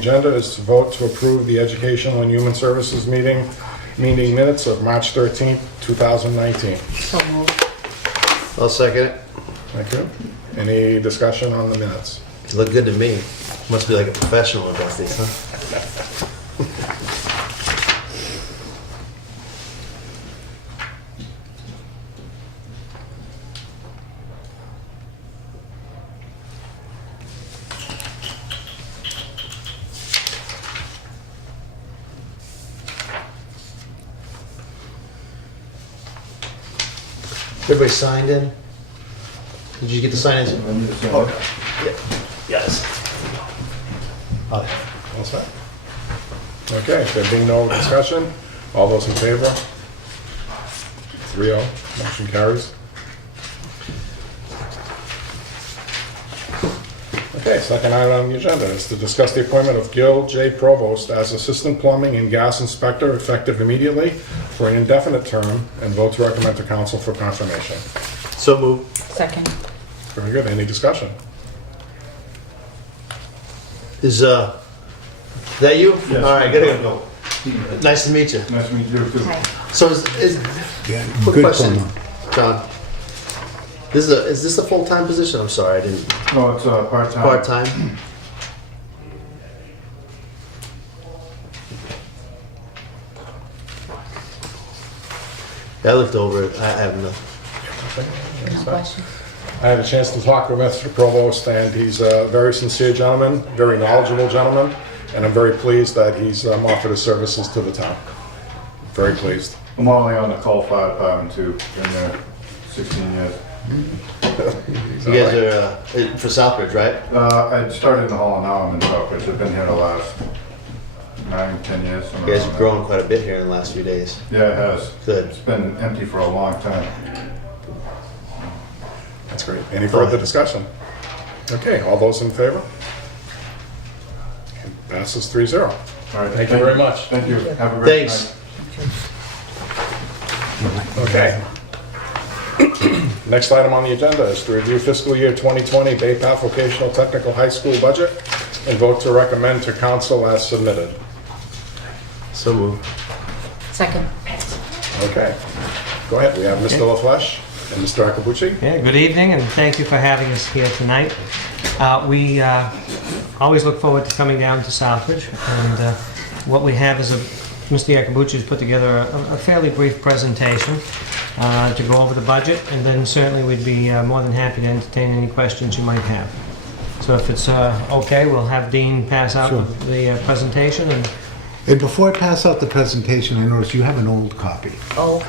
agenda is to vote to approve the Educational and Human Services meeting minutes of March 13th, 2019. So moved. I'll second it. Thank you. Any discussion on the minutes? It looked good to me. Must be like a professional about these, huh? Everybody signed in? Did you get the sign-ins? Okay. Yeah. Yes. All set? Okay, there being no discussion, all those in favor? 3-0, motion carries. Okay, second item on the agenda is to discuss the appointment of Gil J. Provost as Assistant Plumbing and Gas Inspector effective immediately for an indefinite term, and vote to recommend to council for confirmation. So moved. Second. Very good, any discussion? Is that you? Yes. All right, good. Nice to meet you. Nice to meet you too. Hi. So is quick Good question, plumber. John. Is this a full-time position? I'm sorry, I didn't. No, it's part-time. Part-time. Yeah, I looked over it. I have nothing. No question. I had a chance to talk with Mr. Provost, and he's a very sincere gentleman, very knowledgeable gentleman, and I'm very pleased that he's offered his services to the town. Very pleased. I'm only on the call fire department too. Been there 16 years. You guys are for Southbridge, right? I started in the hall and now I'm in Southbridge. I've been here the last 9-10 years. You guys have grown quite a bit here in the last few days. Yeah, it has. Good. It's been empty for a long time. That's great. Any further discussion? Okay, all those in favor? Passes 3-0. All right. Thank you very much. Thank you. Have a great Thanks. night. Okay. Next item on the agenda is to review fiscal year 2020 Bay Path Vocational Technical High School budget and vote to recommend to council as submitted. So moved. Second. Okay. Go ahead. We have Mr. LaFleche and Mr. Akabuchi. Yeah, good evening, and thank you for having us here tonight. We always look forward to coming down to Southbridge, and what we have is Mr. Yakabuchi has put together a fairly brief presentation to go over the budget, and then certainly we'd be more than happy to entertain any questions you might have. So if it's okay, we'll have Dean pass out Sure. the presentation. And before I pass out the presentation, I noticed you have an old copy. Oh.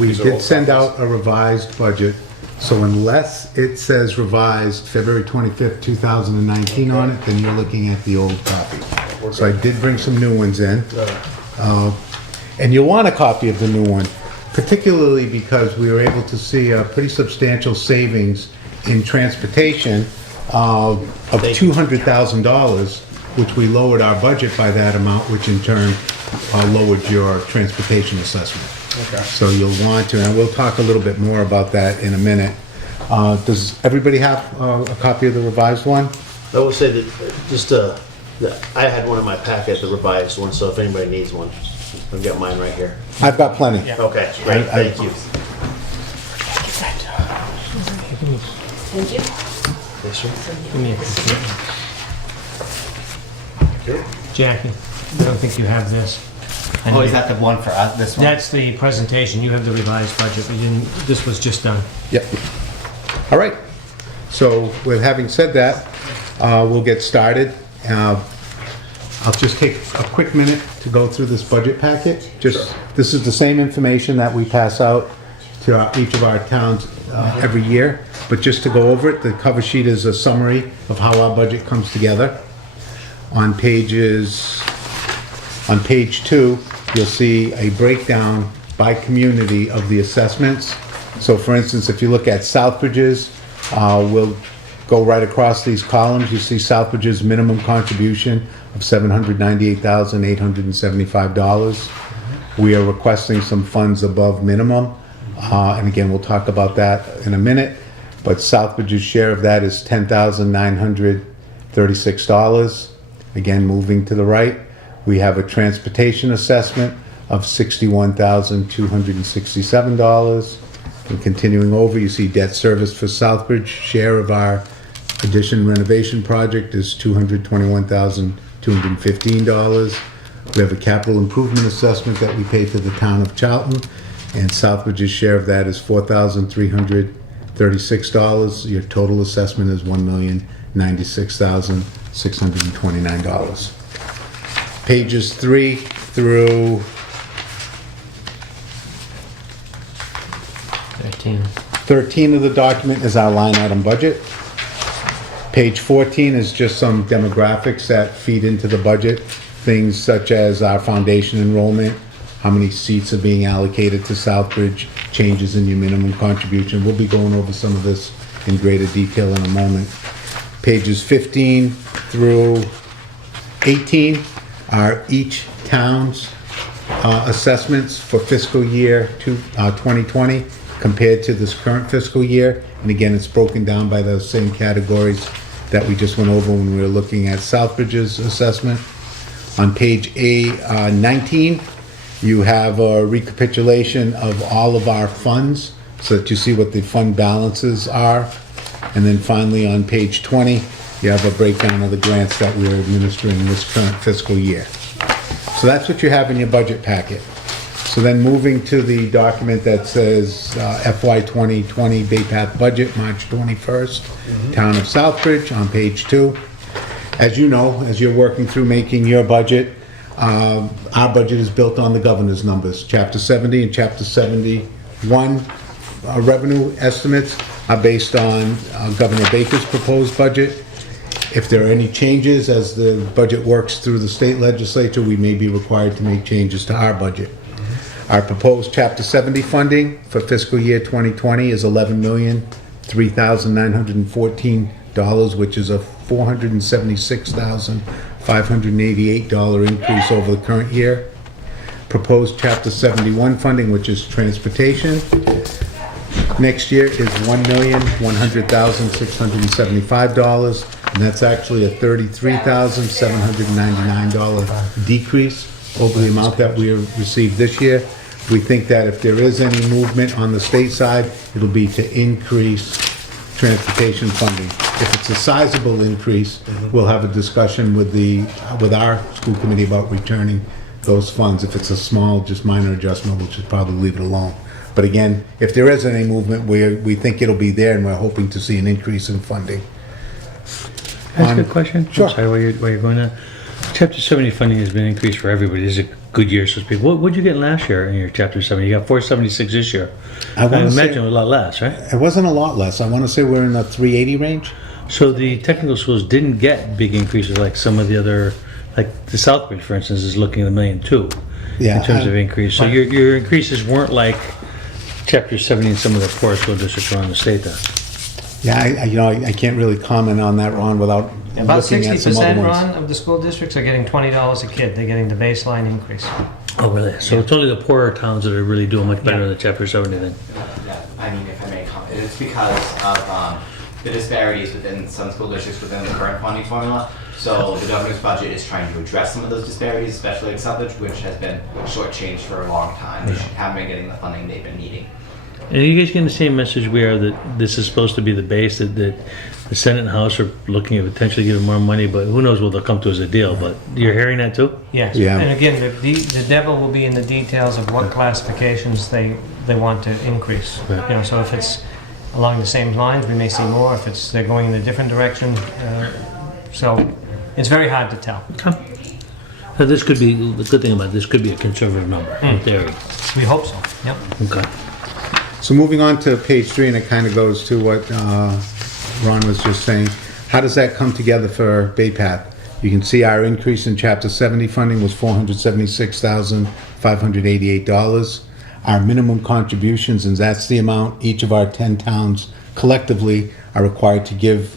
We These are did old send copies. out a revised budget, so unless it says revised February 25th, 2019 on it, then you're looking at the old copy. So I did bring some new ones in. And you'll want a copy of the new one, particularly because we were able to see a pretty substantial savings in transportation of $200,000, which we lowered our budget by that amount, which in turn lowered your transportation assessment. Okay. So you'll want to, and we'll talk a little bit more about that in a minute. Does everybody have a copy of the revised one? I will say that I had one in my packet, the revised one, so if anybody needs one, I've got mine right here. I've got plenty. Okay, great, thank you. Thank you. Yes, sir. Give me a computer. Thank you. Jackie, I don't think you have this. Oh, is that the one for us, this one? That's the presentation. You have the revised budget. We didn't. This was just done. Yep. All right. So with having said that, we'll get started. I'll just take a quick minute to go through this budget packet. This is the same information that we pass out to each of our towns every year, but just to go over it, the cover sheet is a summary of how our budget comes together. On page 2, you'll see a breakdown by community of the assessments. So for instance, if you look at Southbridge's, we'll go right across these columns. You see Southbridge's minimum contribution of $798,875. We are requesting some funds above minimum, and again, we'll talk about that in a minute, but Southbridge's share of that is $10,936. Again, moving to the right, we have a transportation assessment of $61,267. And continuing over, you see debt service for Southbridge. Share of our addition renovation project is $221,215. We have a capital improvement assessment that we pay to the town of Charlton, and Southbridge's share of that is $4,336. Your total assessment is $1,096,629. Pages 3 through 13 of the document is our line item budget. Page 14 is just some demographics that feed into the budget. Things such as our foundation enrollment, how many seats are being allocated to Southbridge, changes in your minimum contribution. We'll be going over some of this in greater detail in a moment. Pages 15 through 18 are each town's assessments for fiscal year 2020 compared to this current fiscal year. And again, it's broken down by those same categories that we just went over when we were looking at Southbridge's assessment. On page 19, you have a recapitulation of all of our funds so that you see what the fund balances are. And then finally, on page 20, you have a breakdown of the grants that we're administering this current fiscal year. So that's what you have in your budget packet. So then moving to the document that says FY 2020 Bay Path Budget, March 21st, Town of Southbridge, on page 2. As you know, as you're working through making your budget, our budget is built on the governor's numbers. Chapter 70 and Chapter 71 revenue estimates are based on Governor Baker's proposed budget. If there are any changes as the budget works through the state legislature, we may be required to make changes to our budget. Our proposed Chapter 70 funding for fiscal year 2020 is $11,003,914, which is a $476,588 increase over the current year. Proposed Chapter 71 funding, which is transportation, next year is $1,100,675, and that's actually a $33,799 decrease over the amount that we have received this year. We think that if there is any movement on the state side, it'll be to increase transportation funding. If it's a sizable increase, we'll have a discussion with our school committee about returning those funds. If it's a small, just minor adjustment, we'll just probably leave it alone. But again, if there is any movement, we think it'll be there, and we're hoping to see an increase in funding. Ask a question? Sure. I'm sorry, while you're going on. Chapter 70 funding has been increased for everybody. This is a good year, so to speak. What did you get last year in your Chapter 70? You got 476 this year. I imagine it was a lot less, right? It wasn't a lot less. I want to say we're in the 380 range. So the technical schools didn't get big increases like some of the other, like the Southbridge, for instance, is looking at $1.2 million in terms of increase. So your increases weren't like Chapter 70 in some of the poor school districts around the state then. Yeah, I can't really comment on that, Ron, without About looking at some other 60%, ones. Ron, of the school districts are getting $20 a kid. They're getting the baseline increase. Oh, really? So it's only the poorer towns that are really doing much better Yeah. than Chapter 70 then? Yeah, I mean, if I may comment, it's because of the disparities within some school districts within the current funding formula. So the governor's budget is trying to address some of those disparities, especially in Southbridge, which has been shortchanged for a long time. They haven't been getting the funding they've been needing. And are you guys getting the same message we are, that this is supposed to be the base, that the Senate and House are looking at potentially giving more money, but who knows what they'll come to as a deal, but you're hearing that too? Yes. Yeah. And again, the devil will be in the details of what classifications they want to increase. Right. So if it's along the same lines, we may see more. If they're going in a different direction, so it's very hard to tell. Now this could be, the good thing about this could be a conservative number in theory. We hope so. Yep. Okay. So moving on to page 3, and it kind of goes to what Ron was just saying. How does that come together for Bay Path? You can see our increase in Chapter 70 funding was $476,588. Our minimum contributions, and that's the amount each of our 10 towns collectively are required to give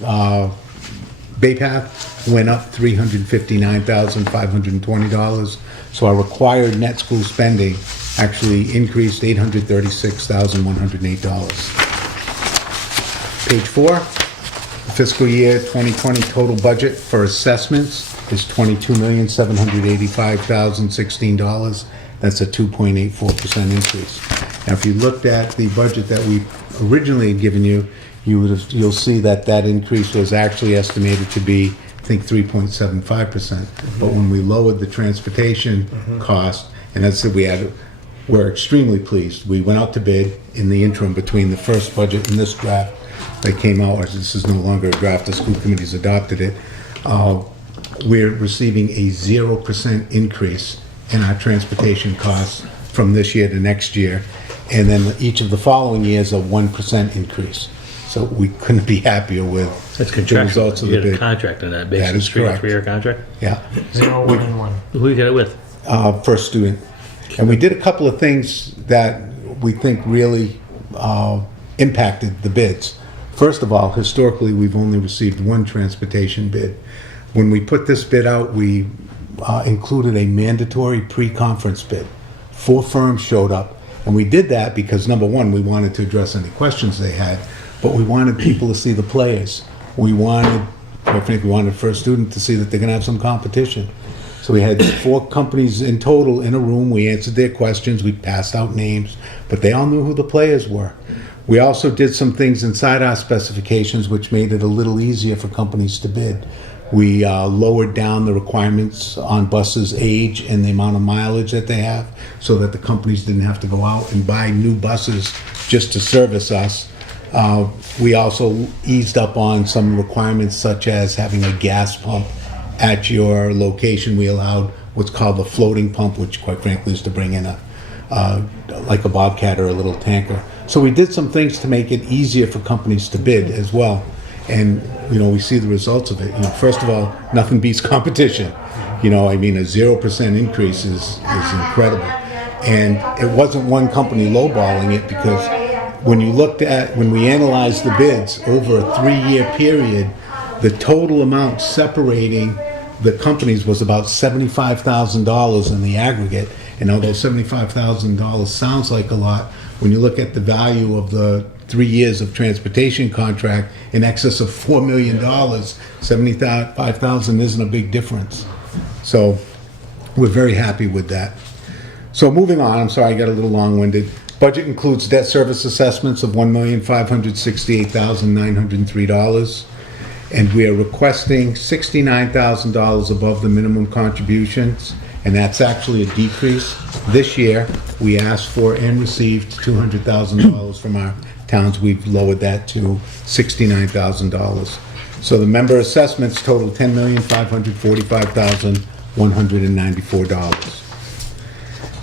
Bay Path, went up $359,520. So our required net school spending actually increased $836,108. Page 4, fiscal year 2020 total budget for assessments is $22,785,016. That's a 2.84% increase. Now, if you looked at the budget that we originally had given you, you'll see that that increase was actually estimated to be, I think, 3.75%. But when we lowered the transportation cost, and as I said, we're extremely pleased. We went out to bid in the interim between the first budget and this draft that came out, or this is no longer a draft, the school committee's adopted it. We're receiving a 0% increase in our transportation costs from this year to next year, and then each of the following years a 1% increase. So we couldn't be happier with That's the contractual. results of You the get a bid. contract on that, basically. That is correct. 3-year contract? Yeah, 0, 1, and 1. Who you got it with? first student. And we did a couple of things that we think really impacted the bids. First of all, historically, we've only received one transportation bid. When we put this bid out, we included a mandatory pre-conference bid. 4 firms showed up, and we did that because, number one, we wanted to address any questions they had, but we wanted people to see the players. We wanted, quite frankly, we wanted first student to see that they're gonna have some competition. So we had 4 companies in total in a room. We answered their questions. We passed out names, but they all knew who the players were. We also did some things inside our specifications which made it a little easier for companies to bid. We lowered down the requirements on buses' age and the amount of mileage that they have so that the companies didn't have to go out and buy new buses just to service us. We also eased up on some requirements such as having a gas pump at your location. We allowed what's called the floating pump, which quite frankly is to bring in like a Bobcat or a little tanker. So we did some things to make it easier for companies to bid as well. And, we see the results of it. First of all, nothing beats competition. A 0% increase is incredible. And it wasn't one company lowballing it, because when we analyzed the bids over a 3-year period, the total amount separating the companies was about $75,000 in the aggregate. And although $75,000 sounds like a lot, when you look at the value of the 3 years of transportation contract in excess of $4 million, $75,000 isn't a big difference. So we're very happy with that. So moving on, I'm sorry I got a little long-winded. Budget includes debt service assessments of $1,568,903. And we are requesting $69,000 above the minimum contributions, and that's actually a decrease. This year, we asked for and received $200,000 from our towns. We've lowered that to $69,000. So the member assessments total $10,545,194.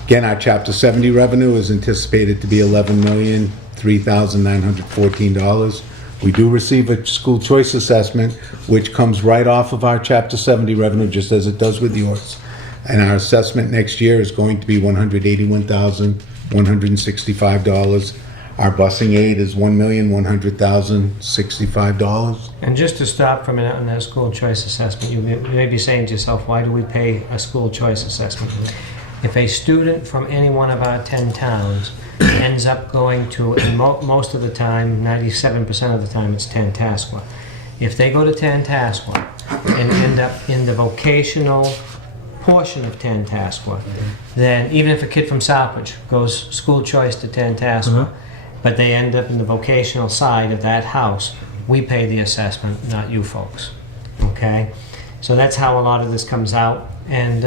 Again, our Chapter 70 revenue is anticipated to be $11,003,914. We do receive a school choice assessment, which comes right off of our Chapter 70 revenue, just as it does with yours. And our assessment next year is going to be $181,165. Our busing aid is $1,100,065. And just to stop for a minute on that school choice assessment, you may be saying to yourself, why do we pay a school choice assessment? If a student from any one of our 10 towns ends up going to, and most of the time, 97% of the time, it's Tantascwa. If they go to Tantascwa and end up in the vocational portion of Tantascwa, then even if a kid from Southbridge goes school choice to Tantascwa, but they end up in the vocational side of that house, we pay the assessment, not you folks. Okay? So that's how a lot of this comes out. And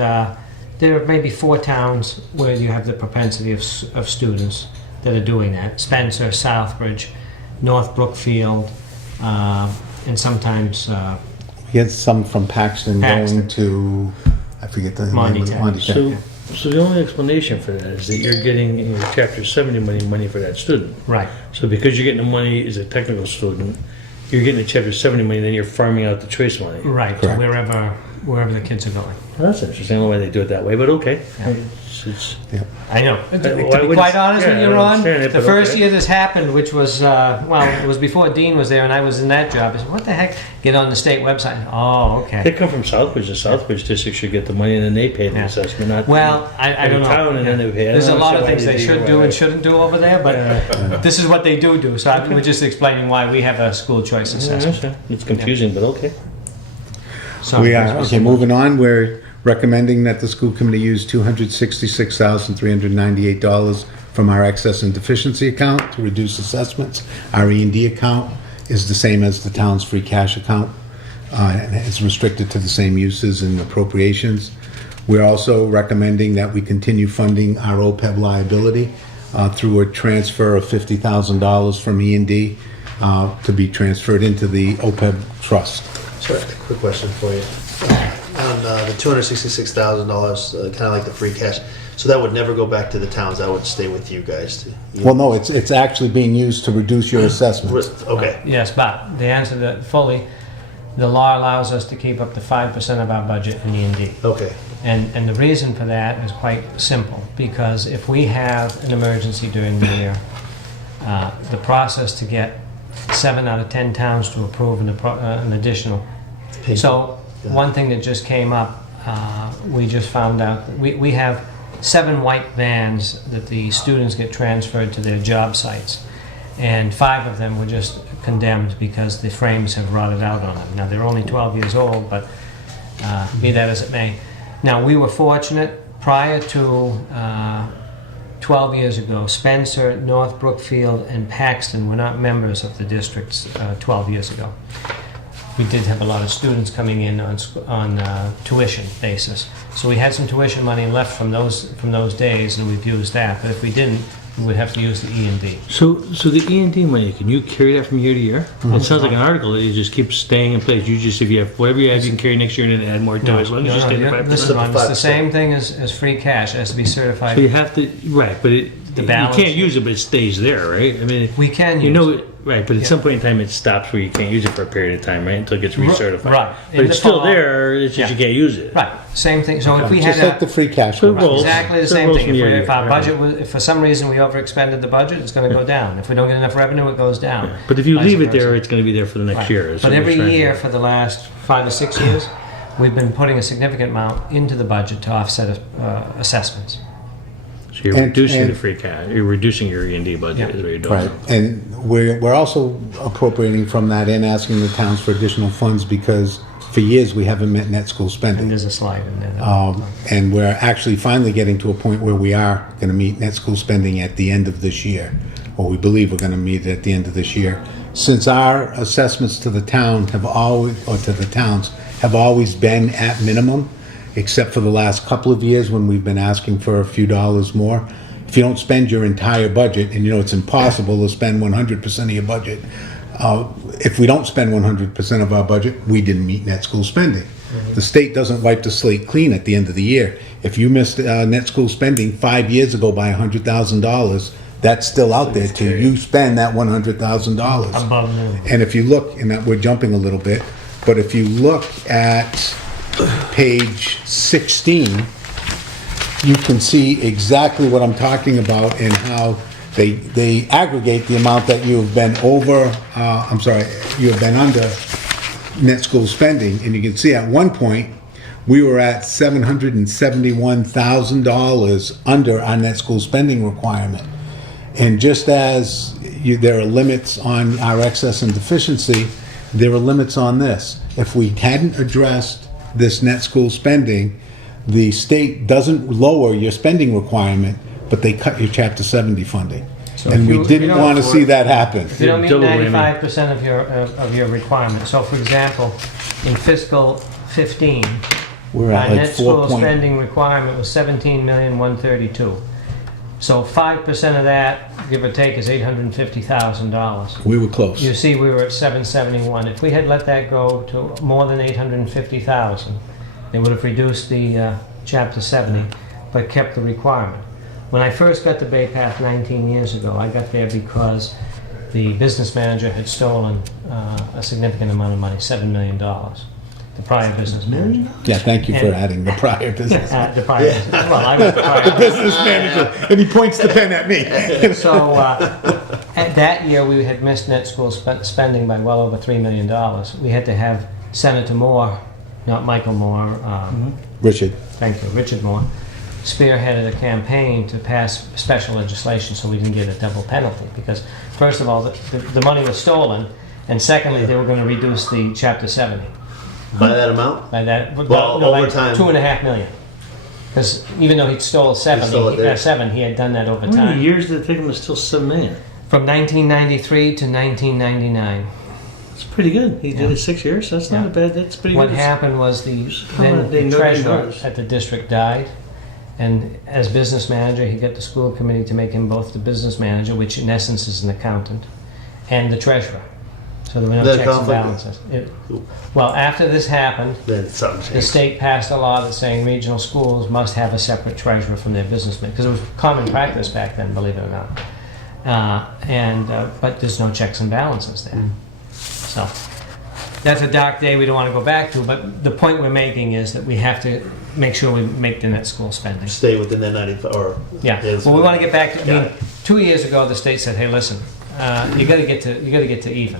there are maybe 4 towns where you have the propensity of students that are doing that. Spencer, Southbridge, North Brookfield, and sometimes We had some from Paxton Paxton. going to, I forget the name of it. Montytown. So the only explanation for that is that you're getting in your Chapter 70 money for that student. right. So because you're getting the money as a technical student, you're getting the Chapter 70 money, then you're farming out the choice money. Right, Correct. wherever the kids are going. Well, that's interesting. I don't know why they do it that way, but okay. Yeah. It's I know. To why be would quite it- honest yeah, with you, I Ron, understand it, the but first okay. year this happened, which was, it was before Dean was there and I was in that job, I said, what the heck? Get on the state website. Oh, They okay. come from Southbridge. The Southbridge district should get the money, and then they pay the Yeah. assessment. Not Well, I don't the town, know. and then they pay. I There's a don't lot of understand things why they should do do it. and shouldn't do over there, but this is what they do. So we're just explaining why we have a school choice I assessment. understand. It's confusing, but okay. We are, okay, moving on, we're recommending that the school committee use $266,398 from our excess and deficiency account to reduce assessments. Our E&D account is the same as the town's free cash account, and it's restricted to the same uses and appropriations. We're also recommending that we continue funding our OPEB liability through a transfer of $50,000 from E&D to be transferred into the OPEB trust. Sorry, quick question for you. On the $266,000, kind of like the free cash, so that would never go back to the towns, that would stay with you guys? Well, no, it's actually being used to reduce your assessments. Okay, Yes, but the answer to that fully, the law allows us to keep up to 5% of our budget in E&D. okay. And the reason for that is quite simple, because if we have an emergency during the year, the process to get 7 out of 10 towns to approve an additional. So one thing that just came up, we just found out, that we have 7 white vans that the students get transferred to their job sites. And 5 of them were just condemned because the frames have rotted out on them. Now, they're only 12 years old, but be that as it may. Now, we were fortunate prior to 12 years ago, Spencer, North Brookfield, and Paxton were not members of the districts 12 years ago. We did have a lot of students coming in on tuition basis. So we had some tuition money left from those days, and we've used that. But if we didn't, we would have to use the E&D. So the E&D money, can you carry that from year to year? It sounds like an article that you just keep staying in place. You just, if you have whatever you have, you can carry next year and then add more to it. As long as you stay at 5%. This is Ron, it's the same thing as free cash. It has to be certified. So you have to, right, but you balance. can't use it, but it stays there, right? I mean, We can you use know it. Right, but at some point in time it stops where you can't use it for a period of time, right? Until it gets recertified. Right. But In it's the still fall- there, it's just Yeah. you can't use it. Right, same thing. So if we had Just like the free cash. So it one. rolls. exactly the So it same rolls thing. from year to If year, our right. budget was, if for some reason we overexpended the budget, it's going to go down. If we don't get enough revenue, it goes down. But if you Vice leave it versa. there, it's going to be there for the next Right. year. is But what every we're trying to year do. for the last 5 or 6 years, we've been putting a significant amount into the budget to offset assessments. So you're And- reducing and- the free cash. You're reducing your E&D budget Yeah. is what you're doing. Right, and we're also appropriating from that and asking the towns for additional funds because for years we haven't met net school And spending. there's a slide in there. And we're actually finally getting to a point where we are gonna meet net school spending at the end of this year, or we believe we're gonna meet it at the end of this year. Since our assessments to the town have always, or to the towns, have always been at minimum, except for the last couple of years when we've been asking for a few dollars more. If you don't spend your entire budget, and you know it's impossible to spend 100% of your budget, if we don't spend 100% of our budget, we didn't meet net school spending. The state doesn't wipe the slate clean at the end of the year. If you missed net school spending 5 years ago by $100,000, that's still out there till you spend that $100,000. Above minimum. And if you look, and that we're jumping a little bit, but if you look at page 16, you can see exactly what I'm talking about and how they aggregate the amount that you have been over, you have been under net school spending. And you can see at one point, we were at $771,000 under our net school spending requirement. And just as there are limits on our excess and deficiency, there are limits on this. If we hadn't addressed this net school spending, the state doesn't lower your spending requirement, but they cut your Chapter 70 funding. So And if we you- didn't you know, want to see that happen. If you don't meet Double whammy. 95% of your requirement, so for example, in fiscal 15, We're our at like net school 4 spending requirement was 17,132,000. So 5% of that, give or take, is $850,000. We were close. You see, we were at 771. If we had let that go to more than 850,000, they would have reduced the Chapter 70, but kept the requirement. When I first got to Bay Path 19 years ago, I got there because the business manager had stolen a significant amount of money, $7 million. The prior business manager. Yeah, thank you for And- adding the prior business. The prior business. Well, I was the prior Business manager, and he points the pen at me. So at that year, we had missed net school spending by well over $3 million. We had to have Senator Moore, not Michael Moore, Richard, thank you, Richard Moore, spearheaded a campaign to pass special legislation so we didn't get a double penalty. Because first of all, the money was stolen, and secondly, they were going to reduce the Chapter 70. By that amount? by that, Well, no, by over time. 2.5 million. Because even though he stole seven, He stole it there. he had done that over How many time. years did it take him to steal 7 million? From 1993 to 1999. That's pretty good. He did Yeah. it 6 years. That's not Yeah. a bad. That's pretty What good. happened was the How then did they the know treasurer these at the district died, and as business manager, he got the school committee to make him both the business manager, which in essence is an accountant, and the treasurer. So there were no That checks and conflict? balances. Well, after this happened, Then something the changed. state passed a law that saying regional schools must have a separate treasurer from their businessmen, because it was common practice back then, believe it or not. But there's no checks and balances there. So that's a dark day we don't want to go back to, but the point we're making is that we have to make sure we make the net school spending. Stay within that 95, or... Yeah, that's well, we what- want to get back to, I Got mean, 2 years ago, the state said, hey, listen, you gotta get to even.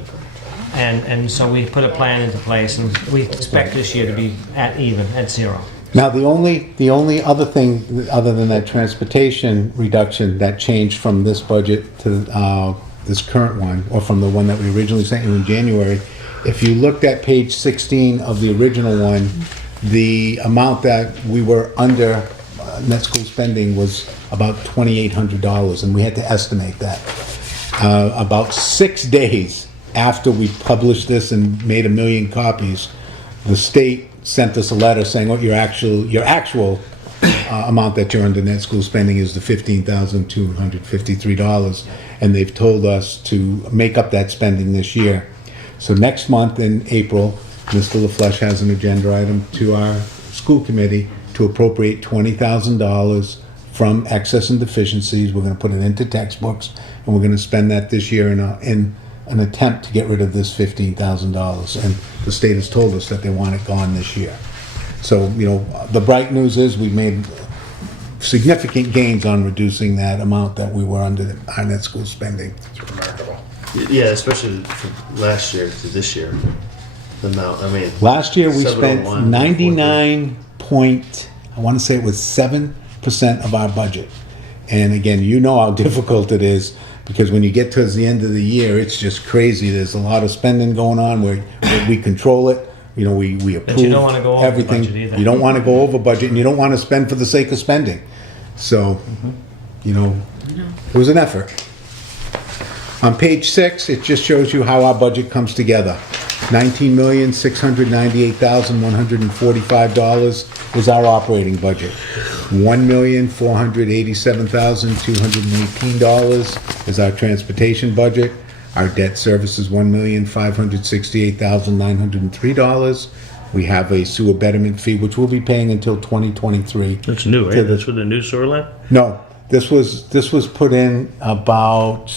And so we put a plan into place, and we expect this year to be at even, at zero. Now, the only other thing, other than that transportation reduction that changed from this budget to this current one, or from the one that we originally sent you in January, if you looked at page 16 of the original one, the amount that we were under net school spending was about $2,800, and we had to estimate that. About 6 days after we published this and made 1 million copies, the state sent us a letter saying what your actual amount that you're under net school spending is the $15,253, and they've told us to make up that spending this year. So next month in April, Mr. LaFleche has an agenda item to our school committee to appropriate $20,000 from excess and deficiencies. We're going to put it into textbooks, and we're going to spend that this year in an attempt to get rid of this $15,000. And the state has told us that they want it gone this year. So, you know, the bright news is we've made significant gains on reducing that amount that we were under our net school spending. It's remarkable. Yeah, especially from last year to this year. The amount, I mean... Last year we spent 701, 7% of our budget. And again, you know how difficult it is, because when you get towards the end of the year, it's just crazy. There's a lot of spending going on where we control it. You know, we approve you don't wanna go over everything. budget either. You don't want to go over budget, and you don't want to spend for the sake of spending. So, you know, it was an effort. On page 6, it just shows you how our budget comes together. $19,698,145 is our operating budget. $1,487,218 is our transportation budget. Our debt service is $1,568,903. We have a sewer betterment fee, which we'll be paying until 2023. That's new, right? To the- That's with the new sewer line? No, this was put in about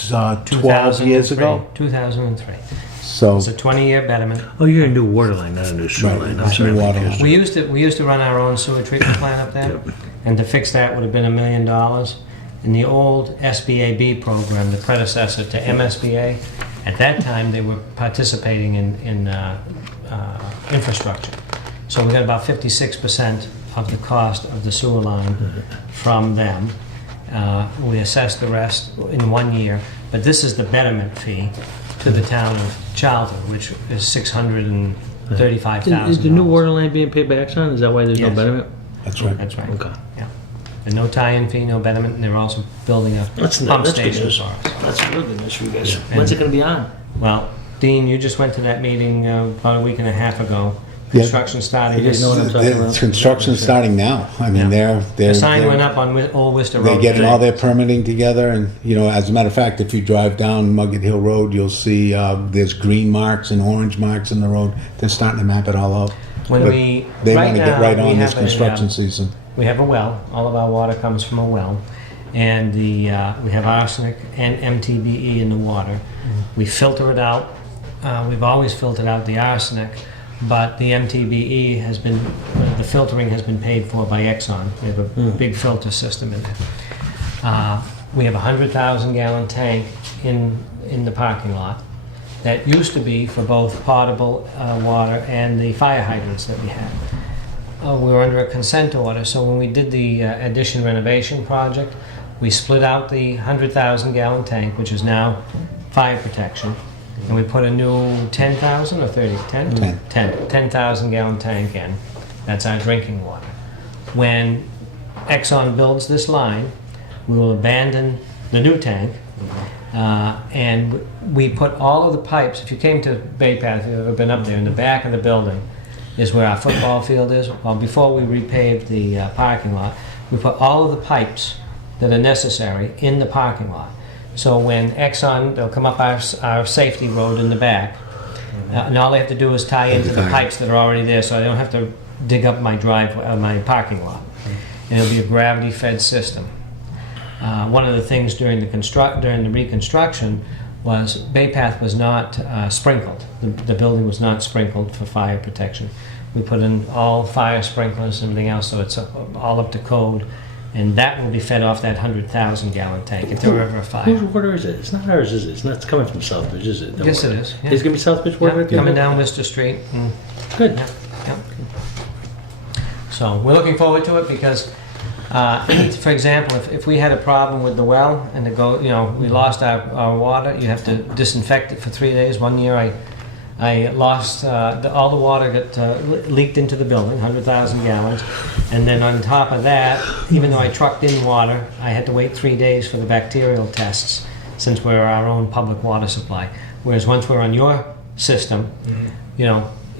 12 years ago. 2003. So, It's a 20-year betterment. Oh, you're a new water line, not a new sewer Right, line. not I'm sorry. new I'm water confused. We used to run our own sewer treatment plant up there, and to fix that would have been $1 million. In the old SBAB program, the predecessor to MSBA, at that time they were participating in infrastructure. So we got about 56% of the cost of the sewer line from them. We assessed the rest in 1 year, but this is the betterment fee to the town of Charlton, which is $635,000. Is the new water line being paid by Exxon? Is that why there's no Yes. betterment? that's right. That's right. Okay. Yeah. And no tie-in fee, no betterment, and they're also building a That's pump good station news. for us. That's real good news for you guys. Yeah. When's it gonna be on? Well, Dean, you just went to that meeting about a week and a half ago. Yeah. Construction started. You guys know what I'm talking about? Construction's starting now. I mean, Yeah. they're The sign went up on Old Worcester Road. They're getting today. all their permitting together, and, you know, as a matter of fact, if you drive down Mugget Hill Road, you'll see there's green marks and orange marks in the road. They're starting to map it all out. When But we They right want to now, get right we on this have construction season. We have a well. All of our water comes from a well, and we have arsenic and MTBE in the water. We filter it out. We've always filtered out the arsenic, but the MTBE has been, the filtering has been paid for by Exxon. We have a big filter system in there. We have a 100,000-gallon tank in the parking lot that used to be for both potable water and the fire hydrants that we had. We were under a consent order, so when we did the addition renovation project, we split out the 100,000-gallon tank, which is now fire protection, and we put a new 10,000 or 30, 10? 10,000 gallon tank in. That's our drinking water. When Exxon builds this line, we will abandon the new tank, and we put all of the pipes. If you came to Bay Path, if you've ever been up there, in the back of the building is where our football field is. Well, before we repaved the parking lot, we put all of the pipes that are necessary in the parking lot. So when Exxon, they'll come up our safety road in the back, and all they have to do is tie into the pipes that are already there, so I don't have to dig up my my parking lot. And it'll be a gravity-fed system. One of the things during the reconstruction was Bay Path was not sprinkled. The building was not sprinkled for fire protection. We put in all fire sprinklers and everything else, so it's all up to code, and that will be fed off that 100,000 gallon tank if there were ever a fire. Whose water is it? It's not ours, is it? It's not. It's coming from Southbridge, is it? Yes, it is. Yeah. It's gonna be Southbridge water. Yeah, at the coming end? down Worcester Street. Good. Yeah. So we're looking forward to it because, for example, if we had a problem with the well and we lost our water, you have to disinfect it for 3 days. One year I lost all the water got leaked into the building, 100,000 gallons, and then on top of that, even though I trucked in water, I had to wait 3 days for the bacterial tests since we're our own public water supply. Whereas once we're on your system,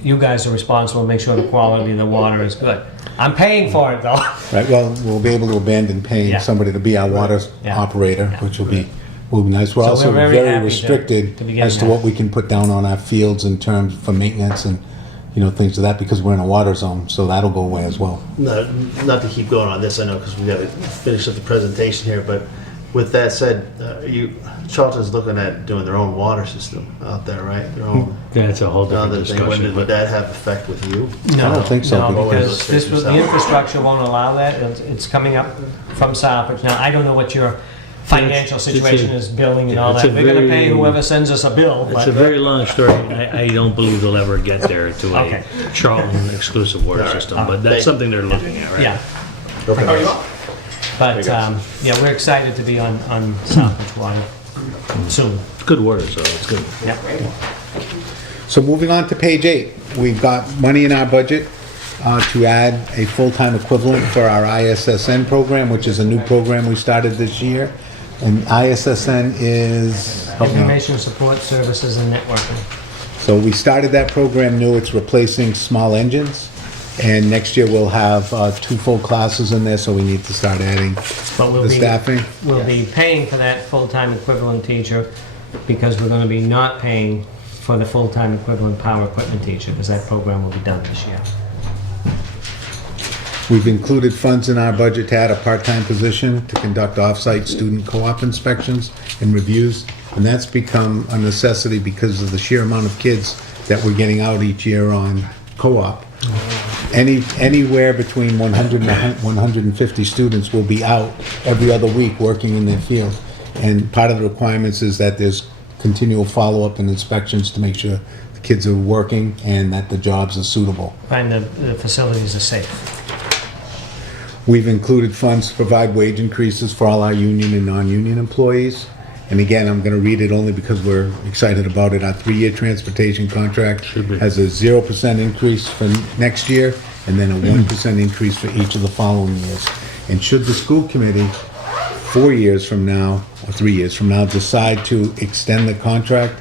you guys are responsible to make sure the quality of the water is good. I'm paying for it though. Right, well, we'll be able to abandon paying somebody to be our water operator, which will be nice. We're So also we're very very happy restricted to be getting as to that. what we can put down on our fields in terms for maintenance and, things of that, because we're in a water zone, so that'll go away as well. No, not to keep going on this, I know, because we got to finish up the presentation here, but with that said, Charlton's looking at doing their own water system out there, right? Their own. That's a whole different Another thing. discussion. Would that have effect with you? No, I don't think so, No, because- because the infrastructure won't allow that. It's coming up from Southbridge. Now, I don't know what your financial situation is, billing and all it's that. a We're going to pay very- whoever sends us a bill. It's but- a very long story. I don't believe they'll ever get there to a Okay. Charlton exclusive water system, but that's something they're looking at, right? Yeah, Okay. but we're excited to be on Southbridge water soon. It's good water, so it's good. Yeah. So moving on to page 8, we've got money in our budget to add a full-time equivalent for our ISSN program, which is a new program we started this year. And ISSN is... Information Support Services and Networking. So we started that program new. It's replacing small engines. And next year we'll have 2 full classes in there, so we need to start adding But the staffing. We'll be paying for that full-time equivalent teacher because we're going to be not paying for the full-time equivalent power equipment teacher because that program will be done this year. We've included funds in our budget to add a part-time position to conduct off-site student co-op inspections and reviews. And that's become a necessity because of the sheer amount of kids that we're getting out each year on co-op. Anywhere between 100 and 150 students will be out every other week working in their field. And part of the requirements is that there's continual follow-up and inspections to make sure the kids are working and that the jobs are suitable. And the facilities are safe. We've included funds to provide wage increases for all our union and non-union employees. And again, I'm going to read it only because we're excited about it. Our 3-year transportation contract has a 0% increase for next year and then a 1% increase for each of the following years. And should the school committee 4 years from now, or 3 years from now, decide to extend the contract,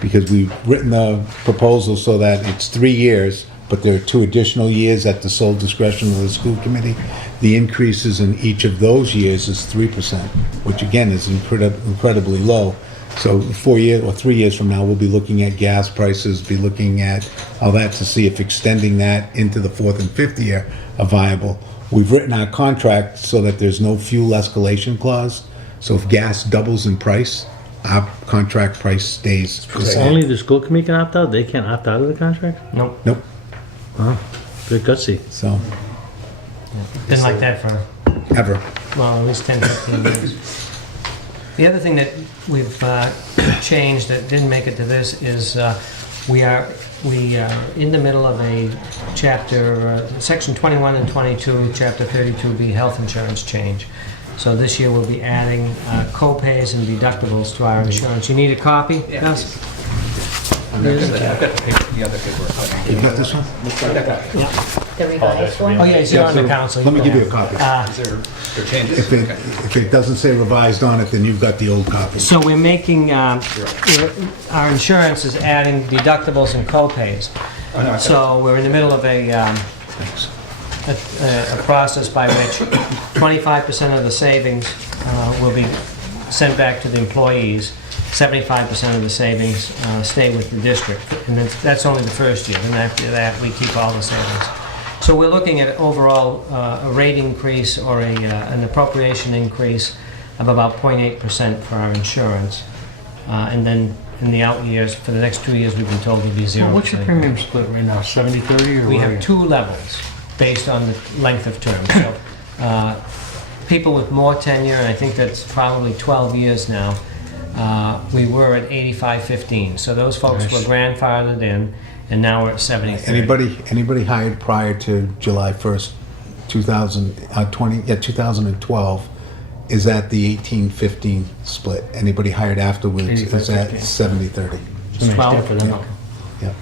because we've written the proposal so that it's 3 years, but there are 2 additional years at the sole discretion of the school committee. The increases in each of those years is 3%, which again is incredibly low. So 4 years or 3 years from now, we'll be looking at gas prices, be looking at all that to see if extending that into the 4th and 5th year are viable. We've written our contract so that there's no fuel escalation clause. So if gas doubles in price, our contract price stays the same. Only the school committee can opt out? They can't opt out of the contract? Nope. Nope. Wow, good gutsy. So, Been like that for, ever. at least 10, 15 years. The other thing that we've changed that didn't make it to this is we are in the middle of a chapter, section 21 and 22, chapter 32B, health insurance change. So this year we'll be adding co-pays and deductibles to our insurance. You need a copy? Yes. The other paperwork. You got this one? The revised one? Oh, yeah, you're on the council. Let me give you a copy. Is there changes? If it doesn't say revised on it, then you've got the old copy. So we're making, our insurance is adding deductibles and co-pays. So we're in the middle of a process by which 25% of the savings will be sent back to the employees, 75% of the savings stay with the district, and that's only the first year, and after that, we keep all the savings. So we're looking at overall a rate increase or an appropriation increase of about 0.8% for our insurance, and then in the out years, for the next 2 years, we've been told it'll be 0%. Well, what's your premium split right now, 70-30 or? We what? have 2 levels based on the length of term. So, people with more tenure, and I think that's probably 12 years now, we were at 85-15. So those folks were grandfathered in, and now we're at 70-30. Anybody hired prior to July 1st, 2012 is at the 18-15 split. Anybody hired afterwards is at 70-30. It's 12 for them. Yeah. Yeah.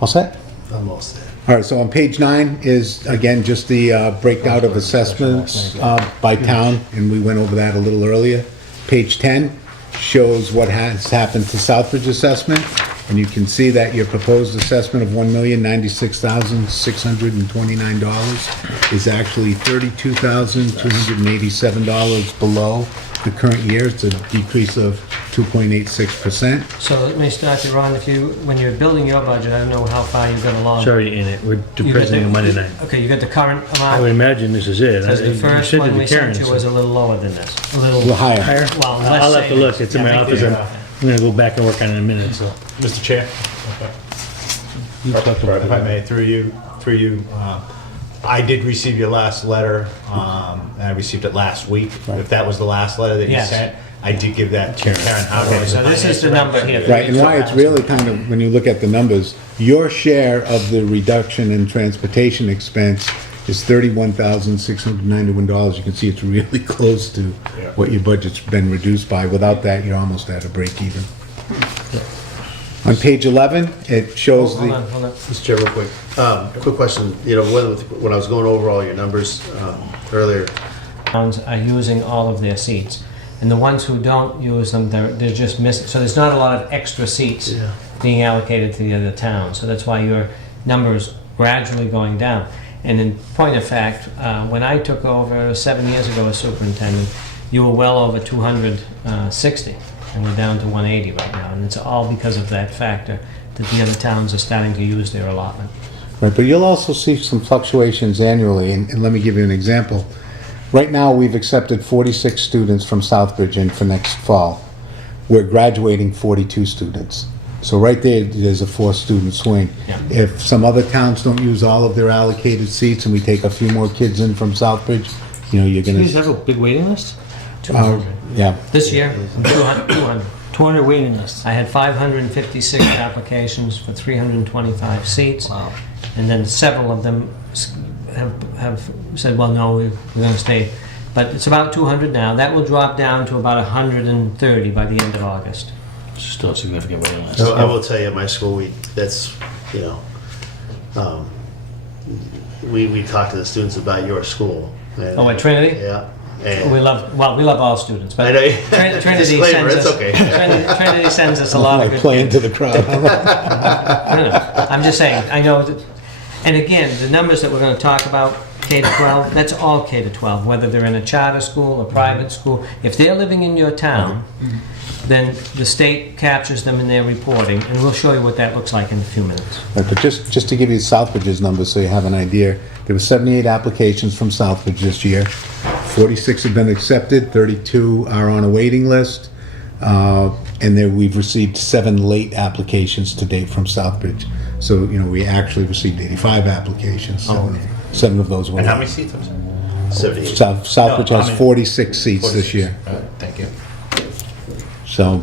All set? Almost there. All right, so on page 9 is, again, just the breakout of assessments by town, and we went over that a little earlier. Page 10 shows what has happened to Southbridge assessment, and you can see that your proposed assessment of $1,096,629 is actually $32,287 below the current year. It's a decrease of 2.86%. So let me start you, Ron. When you're building your budget, I don't know how far you've got along. It's already in it. We're You got presenting the- it Monday night. Okay, you got the current I would amount? imagine this is it. Because the You first said one to we Karen, sent you so- was a little lower than this. A A little higher. Higher? Well, less I'll have to look. savings. It's in my Yeah, office. I'm gonna go back and work on it in a minute, so. Mr. Chair? You talk about If I it. may, through you, I did receive your last letter, and I received it last week. If that was the last letter that you Yes. sent, I did give that to Karen Howard. So this is the number here. Right, and why it's really kind of, when you look at the numbers, your share of the reduction in transportation expense is $31,691. You can see it's really close to what your budget's been reduced by. Without that, you're almost at a break even. On page 11, it shows Hold the, on. Mr. Chair, real quick. Quick question, when I was going over all your numbers earlier, Towns are using all of their seats. And the ones who don't use them, they're just missing. So there's not a lot of extra seats being allocated to the other towns. So that's why your number is gradually going down. And in point of fact, when I took over 7 years ago as superintendent, you were well over 260, and we're down to 180 right now. And it's all because of that factor that the other towns are starting to use their allotment. right, but you'll also see some fluctuations annually, and let me give you an example. Right now, we've accepted 46 students from Southbridge in for next fall. We're graduating 42 students. So right there's a 4-student swing. Yeah. If some other towns don't use all of their allocated seats and we take a few more kids in from Southbridge, you're Do you guys gonna, have a big waiting list? yeah. This year, 200. 200 waiting lists. I had 556 applications for 325 seats. Wow. And then several of them have said, well, no, we're going to stay. But it's about 200 now. That will drop down to about 130 by the end of August. Still a significant waiting list. so I will tell you, at my school, we talked to the students about your school. And- Oh, at Trinity? Yeah. And We love all students, but I know. Trinity Disclaimer, sends it's us, okay. Trinity sends us a lot of I good play kids. into the crowd. No, I'm just saying, I know, and again, the numbers that we're going to talk about, K-12, that's all K-12, whether they're in a charter school, a private school. If they're living in your town, then the state captures them in their reporting, and we'll show you what that looks like in a few minutes. Right, but just to give you Southbridge's numbers so you have an idea, there were 78 applications from Southbridge this year. 46 have been accepted, 32 are on a waiting list, and we've received 7 late applications to date from Southbridge. So, we actually received 85 applications. Seven of those were. And how many seats? I'm sorry. 78. Southbridge No, has how many? 46 seats this 46. year. All right, thank you. So,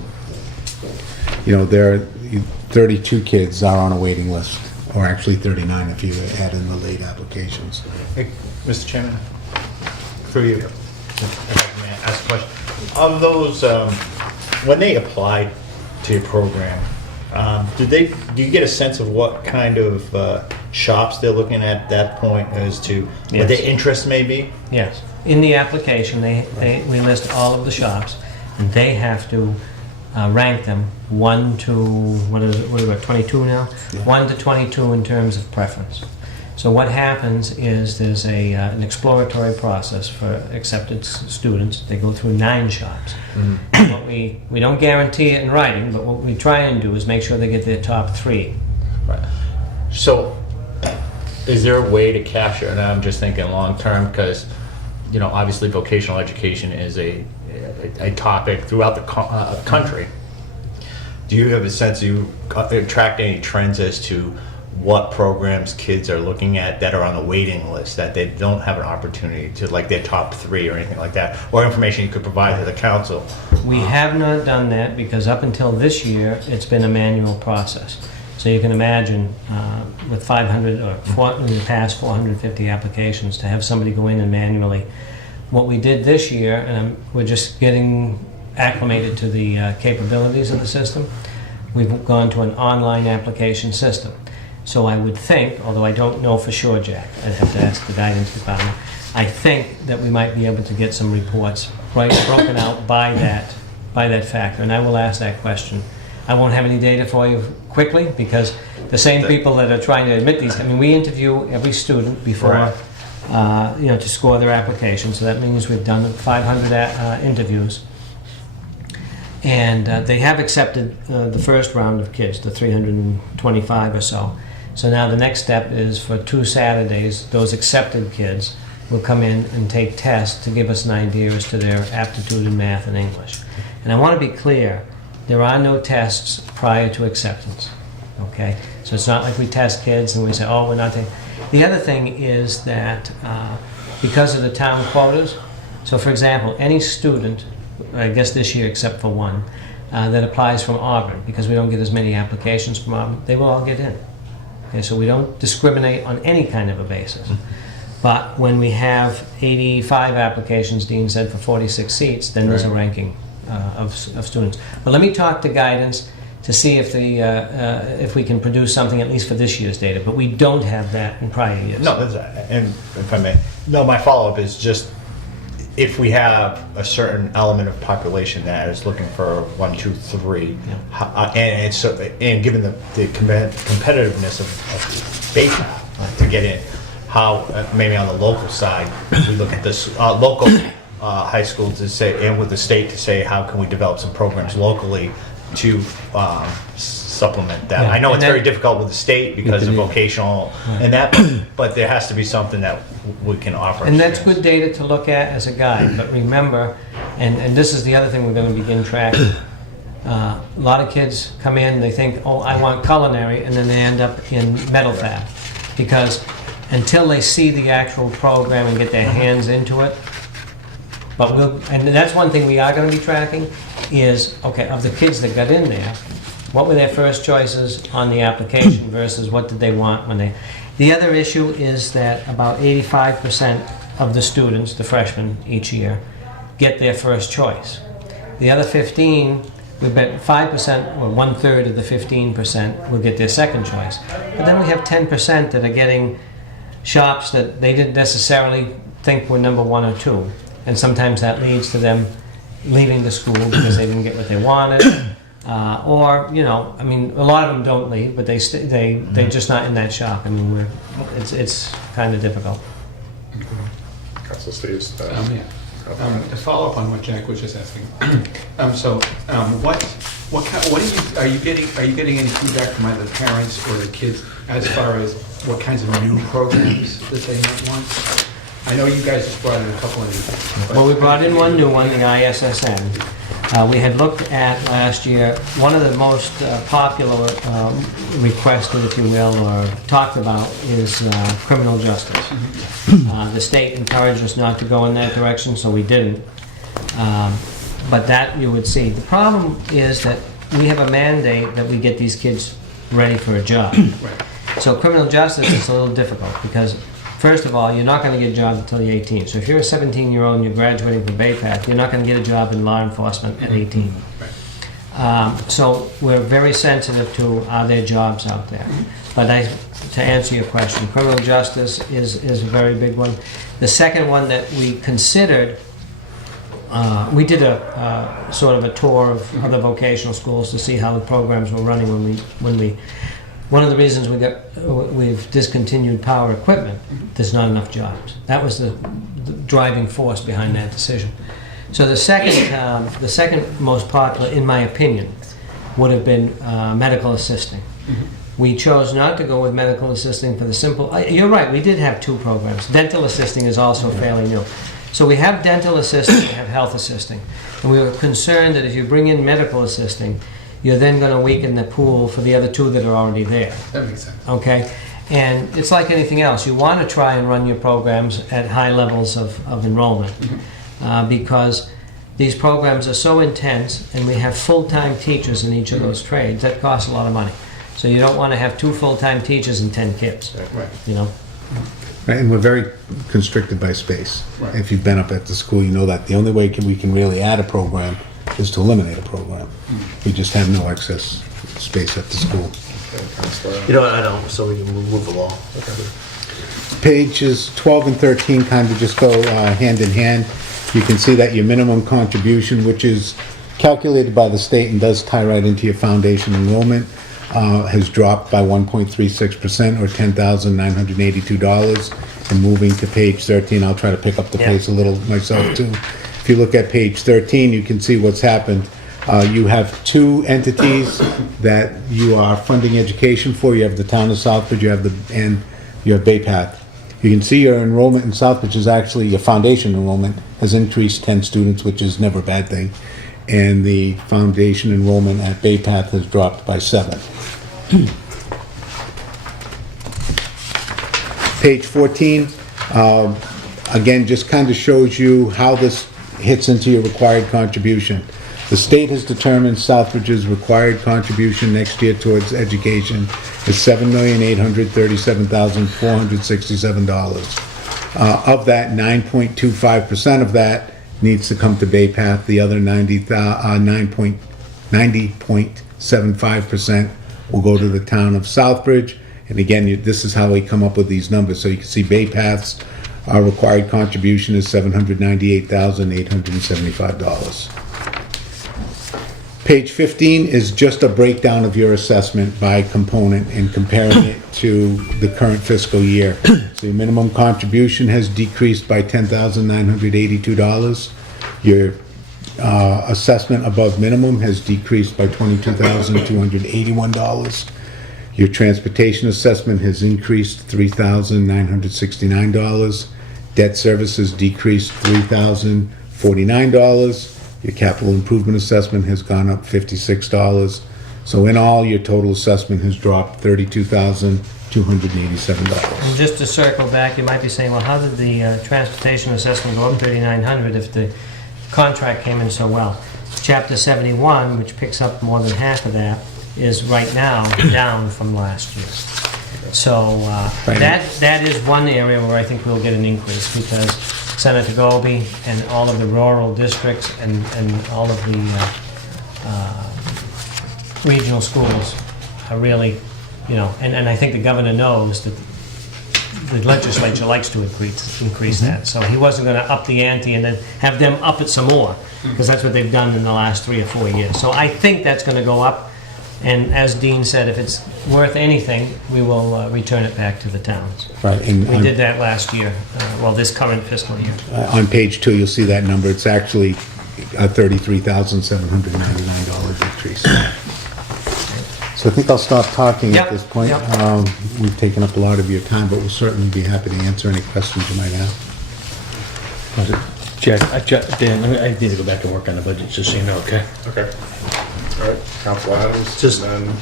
there are 32 kids are on a waiting list, or actually 39 if you add in the late applications. Hey, Mr. Chairman, through you, if I may ask a question. Of those, when they applied to your program. Do you get a sense of what kind of shops they're looking at that point as to what Yes. their interest may be? Yes. In the application, we list all of the shops, and they have to rank them 1 to, what are we at, 22 now? 1 to 22 in terms of preference. So what happens is there's an exploratory process for accepted students. They go through 9 shops. What we don't guarantee it in writing, but what we try and do is make sure they get their top 3. Right. So, is there a way to capture, and I'm just thinking long-term, because, you know, obviously vocational education is a topic throughout the country. Do you have a sense, you track any trends as to what programs kids are looking at that are on the waiting list, that they don't have an opportunity to, like their top 3 or anything like that, or information you could provide to the council? We have not done that because up until this year, it's been a manual process. So you can imagine with 500 or in the past 450 applications to have somebody go in and manually. What we did this year, and we're just getting acclimated to the capabilities of the system, we've gone to an online application system. So I would think, although I don't know for sure, Jack, I'd have to ask the guidance department, I think that we might be able to get some reports broken out by that factor, and I will ask that question. I won't have any data for you quickly because the same people that are trying to admit these, I mean, we interview every student before, Right. to score their application. So that means we've done 500 interviews. And they have accepted the first round of kids, the 325 or so. So now the next step is for 2 Saturdays, those accepted kids will come in and take tests to give us an idea as to their aptitude in math and English. And I want to be clear, there are no tests prior to acceptance, okay? So it's not like we test kids and we say, oh, we're not taking. The other thing is that because of the town quotas, so for example, any student, I guess this year except for 1, that applies from Auburn, because we don't get as many applications from Auburn, they will all get in. Okay, so we don't discriminate on any kind of a basis. But when we have 85 applications, Dean said, for 46 seats, then there's a ranking of students. But let me talk to guidance to see if we can produce something at least for this year's data. But we don't have that in prior years. No, and if I may, my follow-up is just, if we have a certain element of population that is looking for 1, 2, 3, and given the competitiveness of BAPAP to get in, how maybe on the local side we look at this local high school to say, and with the state to say, how can we develop some programs locally to supplement that? Yeah, I know and it's very difficult with the state because of vocational and that, but there has to be something that we can offer. And that's good data to look at as a guide. But remember, and this is the other thing we're going to begin tracking. A lot of kids come in, they think, oh, I want culinary, and then they end up in metal fab. Because until they see the actual program and get their hands into it, and that's one thing we are going to be tracking is, okay, of the kids that got in there, what were their first choices on the application versus what did they want when they... The other issue is that about 85% of the students, the freshmen each year, get their first choice. The other 15, we bet 5%, or 1/3 of the 15% will get their second choice. But then we have 10% that are getting shops that they didn't necessarily think were number 1 or 2. And sometimes that leads to them leaving the school because they didn't get what they wanted. Or, I mean, a lot of them don't leave, but they're just not in that shop. I mean, it's kind of difficult. Council Steve's. To follow up on what Jack was just asking, are you getting any feedback from either the parents or the kids as far as what kinds of new programs that they might want? I know you guys just brought in a couple of new. Well, we brought in one new one, the ISSN. We had looked at last year, one of the most popular requested, if you will, or talked about is criminal justice. The state encouraged us not to go in that direction, so we didn't. But that you would see. The problem is that we have a mandate that we get these kids ready for a job. So criminal justice is a little difficult because, first of all, you're not going to get a job until you're 18. So if you're a 17-year-old and you're graduating from BAPAC, you're not going to get a job in law enforcement at 18. So we're very sensitive to, are there jobs out there? But to answer your question, criminal justice is a very big one. The second one that we considered, we did a sort of a tour of other vocational schools to see how the programs were running one of the reasons we've discontinued power equipment, there's not enough jobs. That was the driving force behind that decision. So the second most popular, in my opinion, would have been medical assisting. We chose not to go with medical assisting for the simple, you're right, we did have 2 programs. Dental assisting is also fairly new. So we have dental assisting, we have health assisting. And we were concerned that if you bring in medical assisting, you're then going to weaken the pool for the other 2 that are already there. That makes sense. Okay? And it's like anything else. You want to try and run your programs at high levels of enrollment because these programs are so intense and we have full-time teachers in each of those trades. That costs a lot of money. So you don't want to have 2 full-time teachers and 10 kids. Right. You know? Right, and we're very constricted by space. Right. If you've been up at the school, you know that the only way we can really add a program is to eliminate a program. We just have no excess space at the school. You know what, I don't, so we can move along. Pages 12 and 13 kind of just go hand in hand. You can see that your minimum contribution, which is calculated by the state and does tie right into your foundation enrollment, has dropped by 1.36% or $10,982. And moving to page 13, I'll try to pick up the pace a little myself too. If you look at page 13, you can see what's happened. You have 2 entities that you are funding education for. You have the town of Southbridge, and you have Bay Path. You can see your enrollment in Southbridge is actually, your foundation enrollment has increased 10 students, which is never a bad thing. And the foundation enrollment at Bay Path has dropped by 7. Page 14, again, just kind of shows you how this hits into your required contribution. The state has determined Southbridge's required contribution next year towards education is $7,837,467. Of that, 9.25% of that needs to come to Bay Path. The other 90.75% will go to the town of Southbridge. And again, this is how we come up with these numbers. So you can see Bay Path's required contribution is $798,875. Page 15 is just a breakdown of your assessment by component and comparing it to the current fiscal year. So your minimum contribution has decreased by $10,982. Your assessment above minimum has decreased by $22,281. Your transportation assessment has increased $3,969. Debt service has decreased $3,049. Your capital improvement assessment has gone up $56. So in all, your total assessment has dropped $32,287. And just to circle back, you might be saying, well, how did the transportation assessment go up $3,900 if the contract came in so well? Chapter 71, which picks up more than half of that, is right now down from last year. So that is one area where I think we'll get an increase because Senator Goby and all of the rural districts and all of the regional schools are really, you know, and I think the governor knows that the legislature likes to increase that. So he wasn't going to up the ante and then have them up it some more because that's what they've done in the last 3 or 4 years. So I think that's going to go up. And as Dean said, if it's worth anything, we will return it back to the towns. Right, and we did that last year, this current fiscal year. On page 2, you'll see that number. It's actually a $33,799 decrease. So I think I'll stop talking at this point. We've taken up a lot of your time, but we'll certainly be happy to answer any questions you might have. Jack, Dan, I need to go back and work on the budget, just so you know, okay? Okay. All right, Council Adams, Just- and then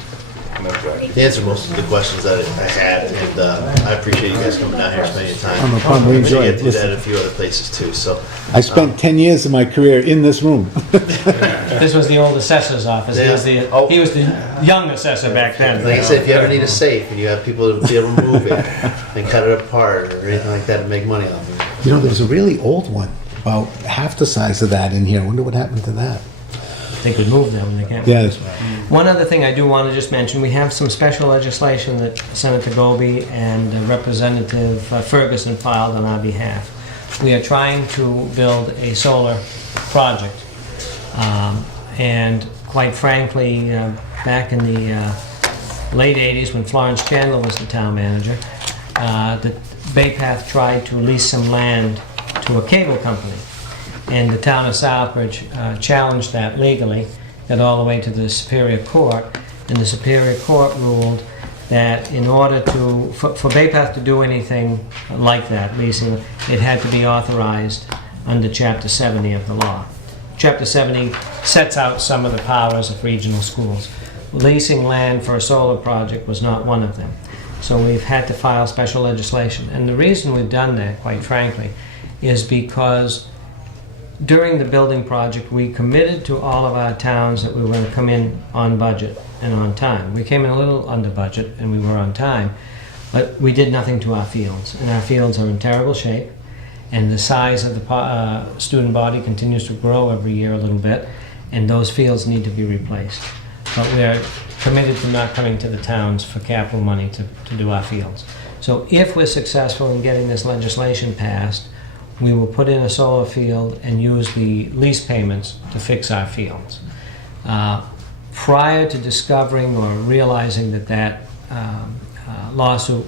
Jackie. He answered most of the questions that I had, and I appreciate you guys coming down here and spending your time. Oh, no problem. We I'm sure enjoy you it. get to do that in a few other places too, so. I spent 10 years of my career in this room. This was the old assessor's office. He was the young assessor back then. Like I said, if you ever need a safe and you have people to be able to move it and cut it apart or anything like that and make money off of it. You know, there was a really old one, about half the size of that in here. I wonder what happened to that. they could move them, and they can't. Yes. One other thing I do want to just mention, we have some special legislation that Senator Goby and Representative Ferguson filed on our behalf. We are trying to build a solar project. And quite frankly, back in the late 80s when Florence Chandler was the town manager, the Bay Path tried to lease some land to a cable company. And the town of Southbridge challenged that legally, got all the way to the Superior Court, and the Superior Court ruled that in order to, for Bay Path to do anything like that, leasing, it had to be authorized under Chapter 70 of the law. Chapter 70 sets out some of the powers of regional schools. Leasing land for a solar project was not one of them. So we've had to file special legislation. And the reason we've done that, quite frankly, is because during the building project, we committed to all of our towns that we were going to come in on budget and on time. We came in a little under budget and we were on time, but we did nothing to our fields. And our fields are in terrible shape, and the size of the student body continues to grow every year a little bit, and those fields need to be replaced. But we are committed to not coming to the towns for capital money to do our fields. So if we're successful in getting this legislation passed, we will put in a solar field and use the lease payments to fix our fields. Prior to discovering or realizing that lawsuit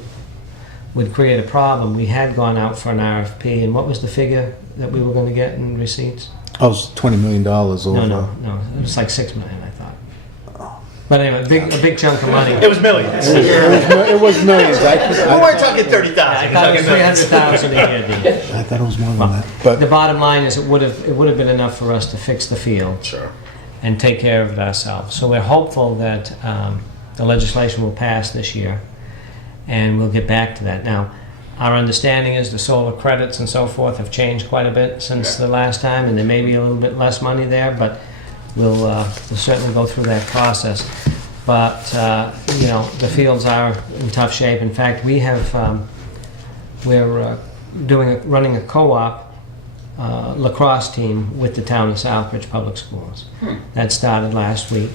would create a problem, we had gone out for an RFP, and what was the figure that we were going to get in receipts? Oh, it was $20 million over. No, it was like $6 million, I thought. But anyway, a big chunk of money. It was millions. It was millions. We weren't talking 30,000. I thought it was 300,000 a year, Dean. I thought it was more than that. But The bottom line is it would have been enough for us to fix the field. Sure. And take care of it ourselves. So we're hopeful that the legislation will pass this year, and we'll get back to that. Now, our understanding is the solar credits and so forth have changed quite a bit since the last time, and there may be a little bit less money there, but we'll certainly go through that process. But the fields are in tough shape. In fact, we're running a co-op lacrosse team with the town of Southbridge Public Schools. That started last week.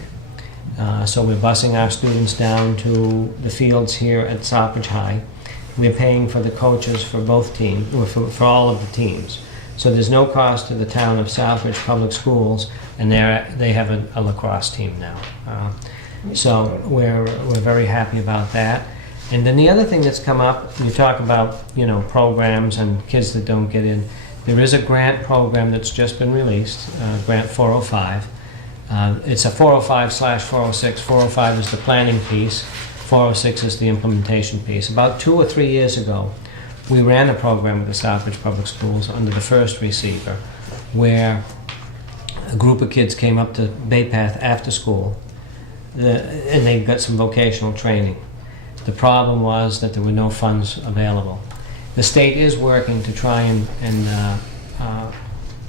So we're busing our students down to the fields here at Southbridge High. We're paying for the coaches for both teams, or for all of the teams. So there's no cost to the town of Southbridge Public Schools, and they have a lacrosse team now. So we're very happy about that. And then the other thing that's come up, you talk about programs and kids that don't get in. There is a grant program that's just been released, Grant 405. It's a 405/406. 405 is the planning piece, 406 is the implementation piece. About 2 or 3 years ago, we ran a program with the Southbridge Public Schools under the first receiver, where a group of kids came up to Bay Path after school, and they got some vocational training. The problem was that there were no funds available. The state is working to try and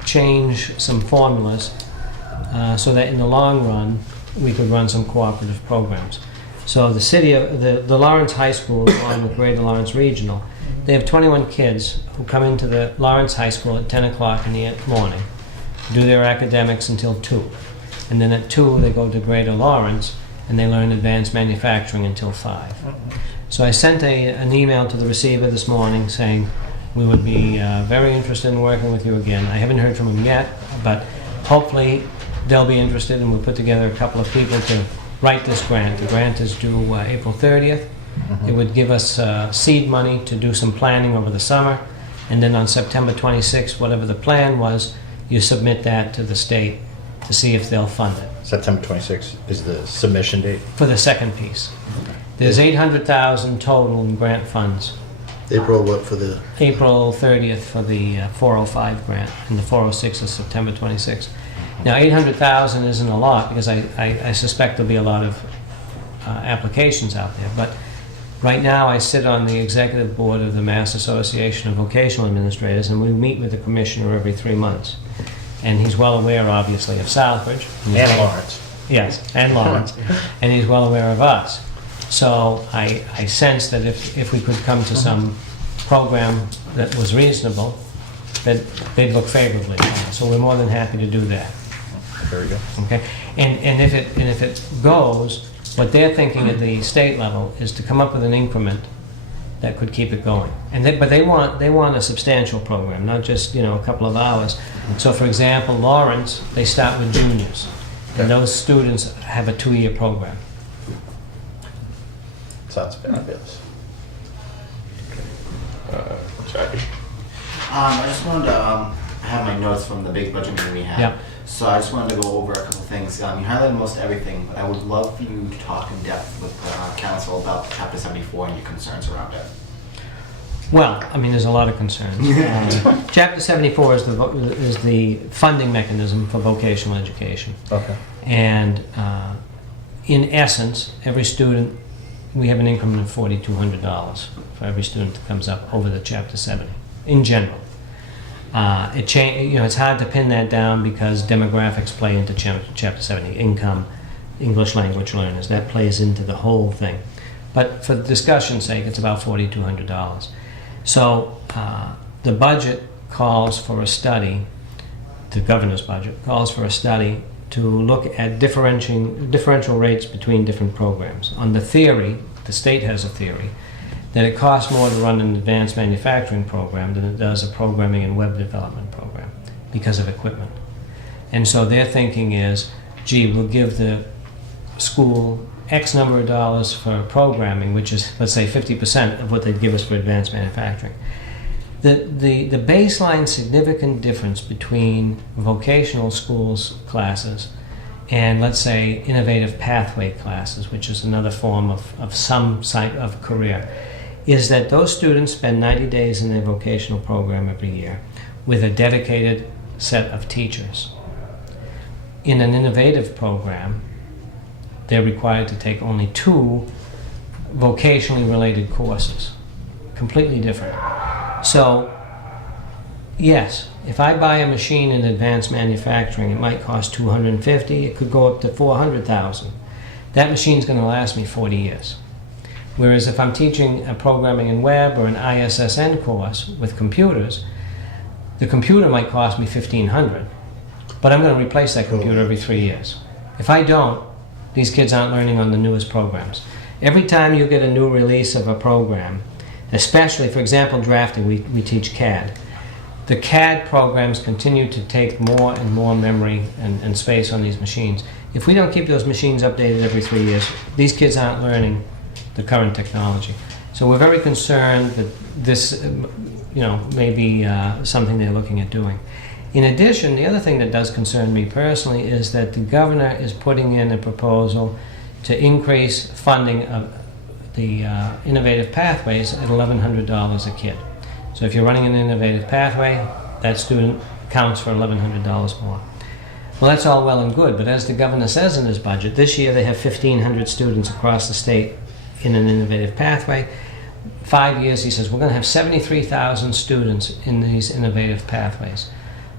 change some formulas so that in the long run we could run some cooperative programs. So the city of the Lawrence High School, along with Greater Lawrence Regional, they have 21 kids who come into the Lawrence High School at 10 o'clock in the morning, do their academics until 2. And then at 2 they go to Greater Lawrence and they learn advanced manufacturing until 5. So I sent an email to the receiver this morning saying we would be very interested in working with you again. I haven't heard from him yet, but hopefully they'll be interested, and we'll put together a couple of people to write this grant. The grant is due April 30th. It would give us seed money to do some planning over the summer, and then on September 26th, whatever the plan was, you submit that to the state to see if they'll fund it. September 26th is the submission date. For the second piece. There's $800,000 total in grant funds. April what for the... April 30th for the 405 grant, and the 406 is September 26th. Now, $800,000 isn't a lot, because I suspect there'll be a lot of applications out there, but right now I sit on the executive board of the Mass Association of Vocational Administrators, and we meet with the commissioner every 3 months. And he's well aware, obviously, of Southbridge. And Lawrence. Yes, and Lawrence. And he's well aware of us. So I sense that if we could come to some program that was reasonable, that they'd look favorably. So we're more than happy to do that. Very good. Okay, and if it goes, what they're thinking at the state level is to come up with an increment that could keep it going. But they want a substantial program, not just a couple of hours. So, for example, Lawrence, they start with juniors, and those students have a 2-year program. Sounds fabulous. Jackie? I just wanted to have my notes from the big budget meeting we had. Yep. So I just wanted to go over a couple things. You highlighted most everything, but I would love for you to talk in depth with council about Chapter 74 and your concerns around it. Well, I mean, there's a lot of concerns. Chapter 74 is the funding mechanism for vocational education. Okay. And in essence, every student, we have an increment of $4,200 for every student that comes up over the Chapter 70, in general. It's hard to pin that down because demographics play into Chapter 70, income, English language learners, that plays into the whole thing. But for discussion's sake, it's about $4,200. So the budget calls for a study, the governor's budget calls for a study to look at differential rates between different programs. On the theory, the state has a theory, that it costs more to run an advanced manufacturing program than it does a programming and web development program because of equipment. And so their thinking is, gee, we'll give the school X number of dollars for programming, which is, let's say, 50% of what they'd give us for advanced manufacturing. The baseline significant difference between vocational schools classes and, let's say, innovative pathway classes, which is another form of some type of career, is that those students spend 90 days in their vocational program every year with a dedicated set of teachers. In an innovative program, they're required to take only 2 vocationally related courses. Completely different. So, yes, if I buy a machine in advanced manufacturing, it might cost $250,000, it could go up to $400,000. That machine's going to last me 40 years. Whereas if I'm teaching a programming and web or an ISSN course with computers, the computer might cost me $1,500, but I'm going to replace that computer every 3 years. If I don't, these kids aren't learning on the newest programs. Every time you get a new release of a program, especially, for example, drafting, we teach CAD. The CAD programs continue to take more and more memory and space on these machines. If we don't keep those machines updated every 3 years, these kids aren't learning the current technology. So we're very concerned that this, may be something they're looking at doing. In addition, the other thing that does concern me personally is that the governor is putting in a proposal to increase funding of the innovative pathways at $1,100 a kid. So if you're running an innovative pathway, that student counts for $1,100 more. Well, that's all well and good, but as the governor says in his budget, this year they have 1,500 students across the state in an innovative pathway. 5 years, he says, we're going to have 73,000 students in these innovative pathways.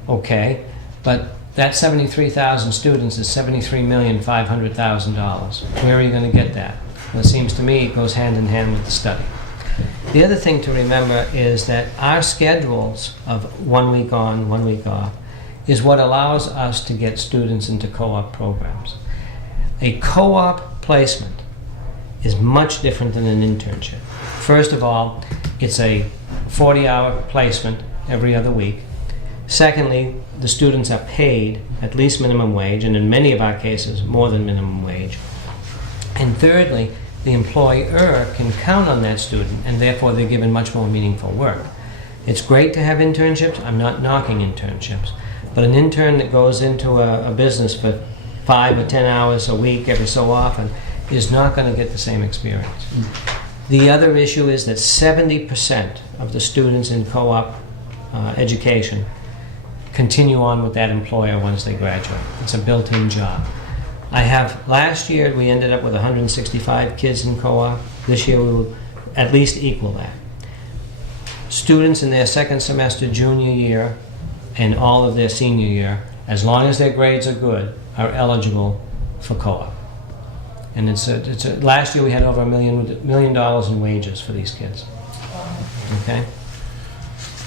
Okay, but that 73,000 students is $73,500,000. Where are you going to get that? Well, it seems to me it goes hand in hand with the study. The other thing to remember is that our schedules of 1 week on, 1 week off is what allows us to get students into co-op programs. A co-op placement is much different than an internship. First of all, it's a 40-hour placement every other week. Secondly, the students are paid at least minimum wage, and in many of our cases, more than minimum wage. And thirdly, the employer can count on that student, and therefore they're given much more meaningful work. It's great to have internships. I'm not knocking internships. But an intern that goes into a business for 5 or 10 hours a week every so often is not going to get the same experience. The other issue is that 70% of the students in co-op education continue on with that employer once they graduate. It's a built-in job. Last year we ended up with 165 kids in co-op. This year we will at least equal that. Students in their second semester junior year and all of their senior year, as long as their grades are good, are eligible for co-op. And last year we had over $1 million in wages for these kids. Okay?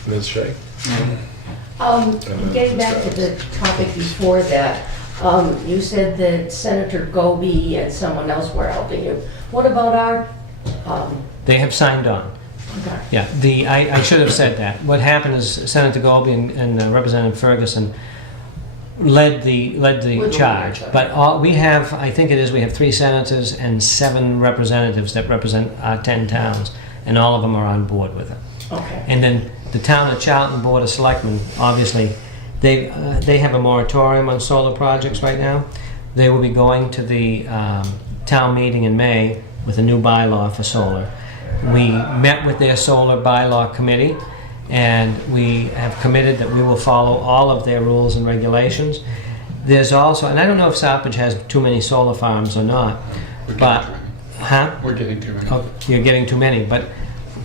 Ms. Shea? Getting back to the topic before that, You said that Senator Goby and someone else were helping you. What about our, They have signed on. okay. Yeah, I should have said that. What happened is Senator Goby and Representative Ferguson led the charge. But we have, I think it is, we have 3 senators and 7 representatives that represent our 10 towns, and all of them are on board with it. Okay. And then the town of Charlton Board of Selectmen, obviously, they have a moratorium on solar projects right now. They will be going to the town meeting in May with a new bylaw for solar. We met with their solar bylaw committee, and we have committed that we will follow all of their rules and regulations. There's also, and I don't know if Southbridge has too many solar farms or not, but, We're getting too many. Oh, you're getting too many, but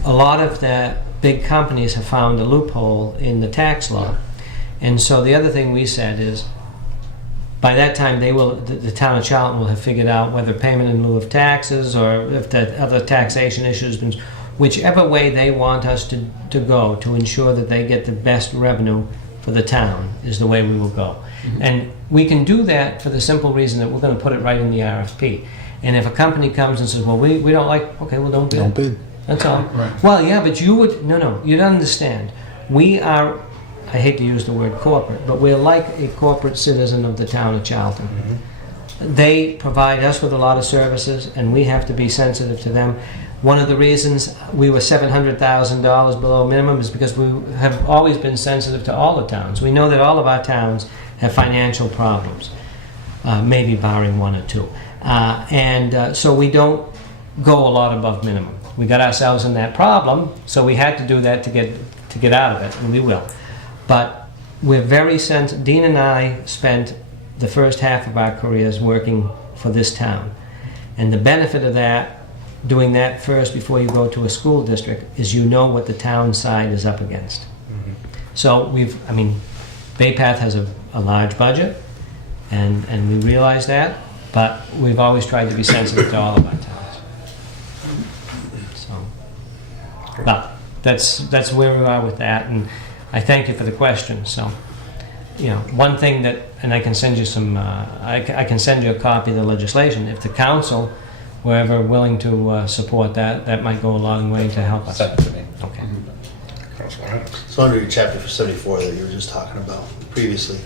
a lot of the big companies have found a loophole in the tax law. And so the other thing we said is, by that time, the town of Charlton will have figured out whether payment in lieu of taxes or if the other taxation issues, whichever way they want us to go to ensure that they get the best revenue for the town is the way we will go. Mm-hmm. And we can do that for the simple reason that we're going to put it right in the RFP. And if a company comes and says, well, we don't like, okay, well, don't bid. Don't bid. That's all. Right. Well, yeah, but you would, no, you don't understand. We are, I hate to use the word corporate, but we're like a corporate citizen of the town of Charlton. They provide us with a lot of services, and we have to be sensitive to them. One of the reasons we were $700,000 below minimum is because we have always been sensitive to all the towns. We know that all of our towns have financial problems, maybe barring 1 or 2. So we don't go a lot above minimum. We got ourselves in that problem, so we had to do that to get out of it, and we will. But we're very sensitive. Dean and I spent the first half of our careers working for this town. And the benefit of that, doing that first before you go to a school district, is you know what the town side is up against. So Bay Path has a large budget, and we realize that, but we've always tried to be sensitive to all of our towns. So, but that's where we are with that, and I thank you for the question. So, one thing that, and I can send you some, I can send you a copy of the legislation. If the council were ever willing to support that, that might go a long way to help us. Send it to me. Okay. Councilor Adams. So under your chapter 74 that you were just talking about previously,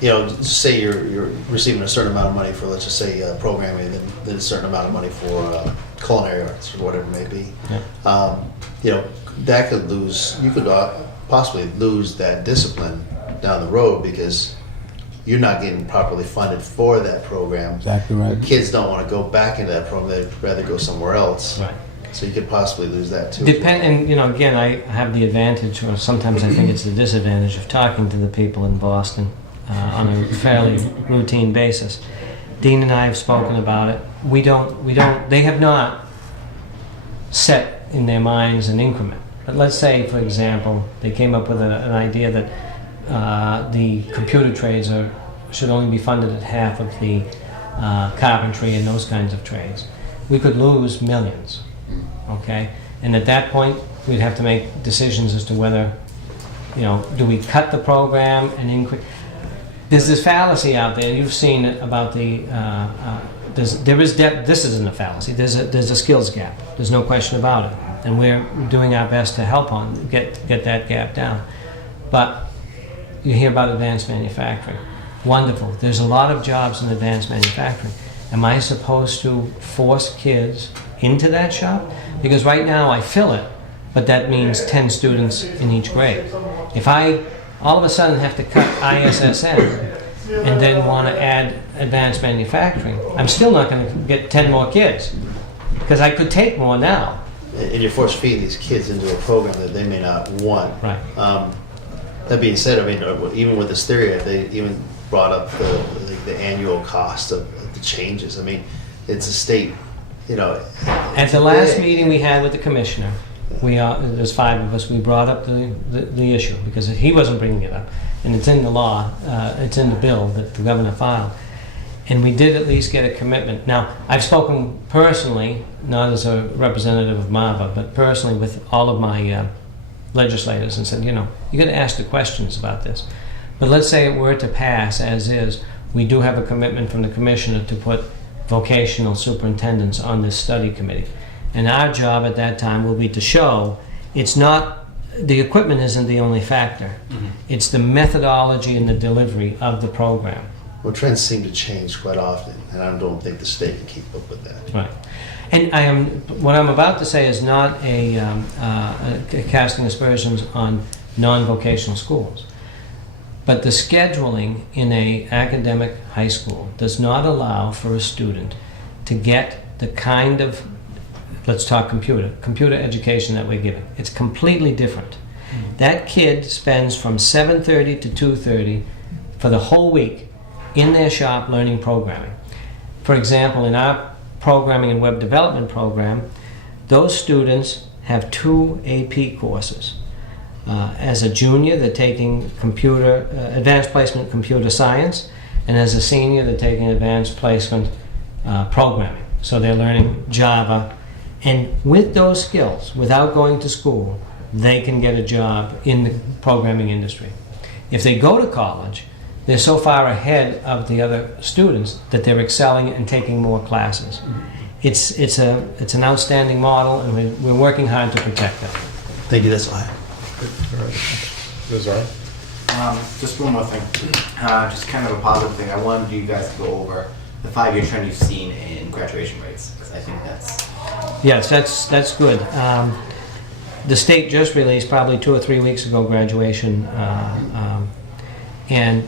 just say you're receiving a certain amount of money for, let's just say, programming, then a certain amount of money for culinary arts or whatever it may be. Yeah. That could lose, you could possibly lose that discipline down the road because you're not getting properly funded for that program. Exactly right. Kids don't want to go back into that program, they'd rather go somewhere else. Right. So you could possibly lose that too. And again, I have the advantage, or sometimes I think it's the disadvantage, of talking to the people in Boston on a fairly routine basis. Dean and I have spoken about it. They have not set in their minds an increment. But let's say, for example, they came up with an idea that the computer trades should only be funded at half of the carpentry and those kinds of trades. We could lose millions, okay? And at that point, we'd have to make decisions as to whether, do we cut the program and increase? There's this fallacy out there, you've seen it about this isn't a fallacy, there's a skills gap, there's no question about it. And we're doing our best to help get that gap down. But you hear about advanced manufacturing. Wonderful. There's a lot of jobs in advanced manufacturing. Am I supposed to force kids into that shop? Because right now I fill it, but that means 10 students in each grade. If I all of a sudden have to cut ISSN and then want to add advanced manufacturing, I'm still not going to get 10 more kids because I could take more now. And you're force feeding these kids into a program that they may not want. Right. That being said, even with this theory, they even brought up the annual cost of the changes. It's a state, At the last meeting we had with the commissioner, there's 5 of us, we brought up the issue because he wasn't bringing it up. And it's in the law, it's in the bill that the governor filed. And we did at least get a commitment. Now, I've spoken personally, not as a representative of MAVA, but personally with all of my legislators and said, you got to ask the questions about this. But let's say it were to pass as is, we do have a commitment from the commissioner to put vocational superintendents on this study committee. And our job at that time will be to show it's not, the equipment isn't the only factor. It's the methodology and the delivery of the program. Well, trends seem to change quite often, and I don't think the state can keep up with that. Right. And what I'm about to say is not a casting aspersions on non-vocational schools. But the scheduling in a academic high school does not allow for a student to get the kind of, let's talk computer education that we're giving. It's completely different. That kid spends from 7:30 to 2:30 for the whole week in their shop learning programming. For example, in our programming and web development program, those students have 2 AP courses. As a junior, they're taking advanced placement computer science, and as a senior, they're taking advanced placement programming. So they're learning Java, and with those skills, without going to school, they can get a job in the programming industry. If they go to college, they're so far ahead of the other students that they're excelling and taking more classes. It's an outstanding model, and we're working hard to protect it. Thank you, that's all I have. Ms. Ryan? Just one more thing, just kind of a positive thing. I wanted you guys to go over the 5-year trend you've seen in graduation rates, because I think that's... Yes, that's good. The state just released probably 2 or 3 weeks ago graduation, and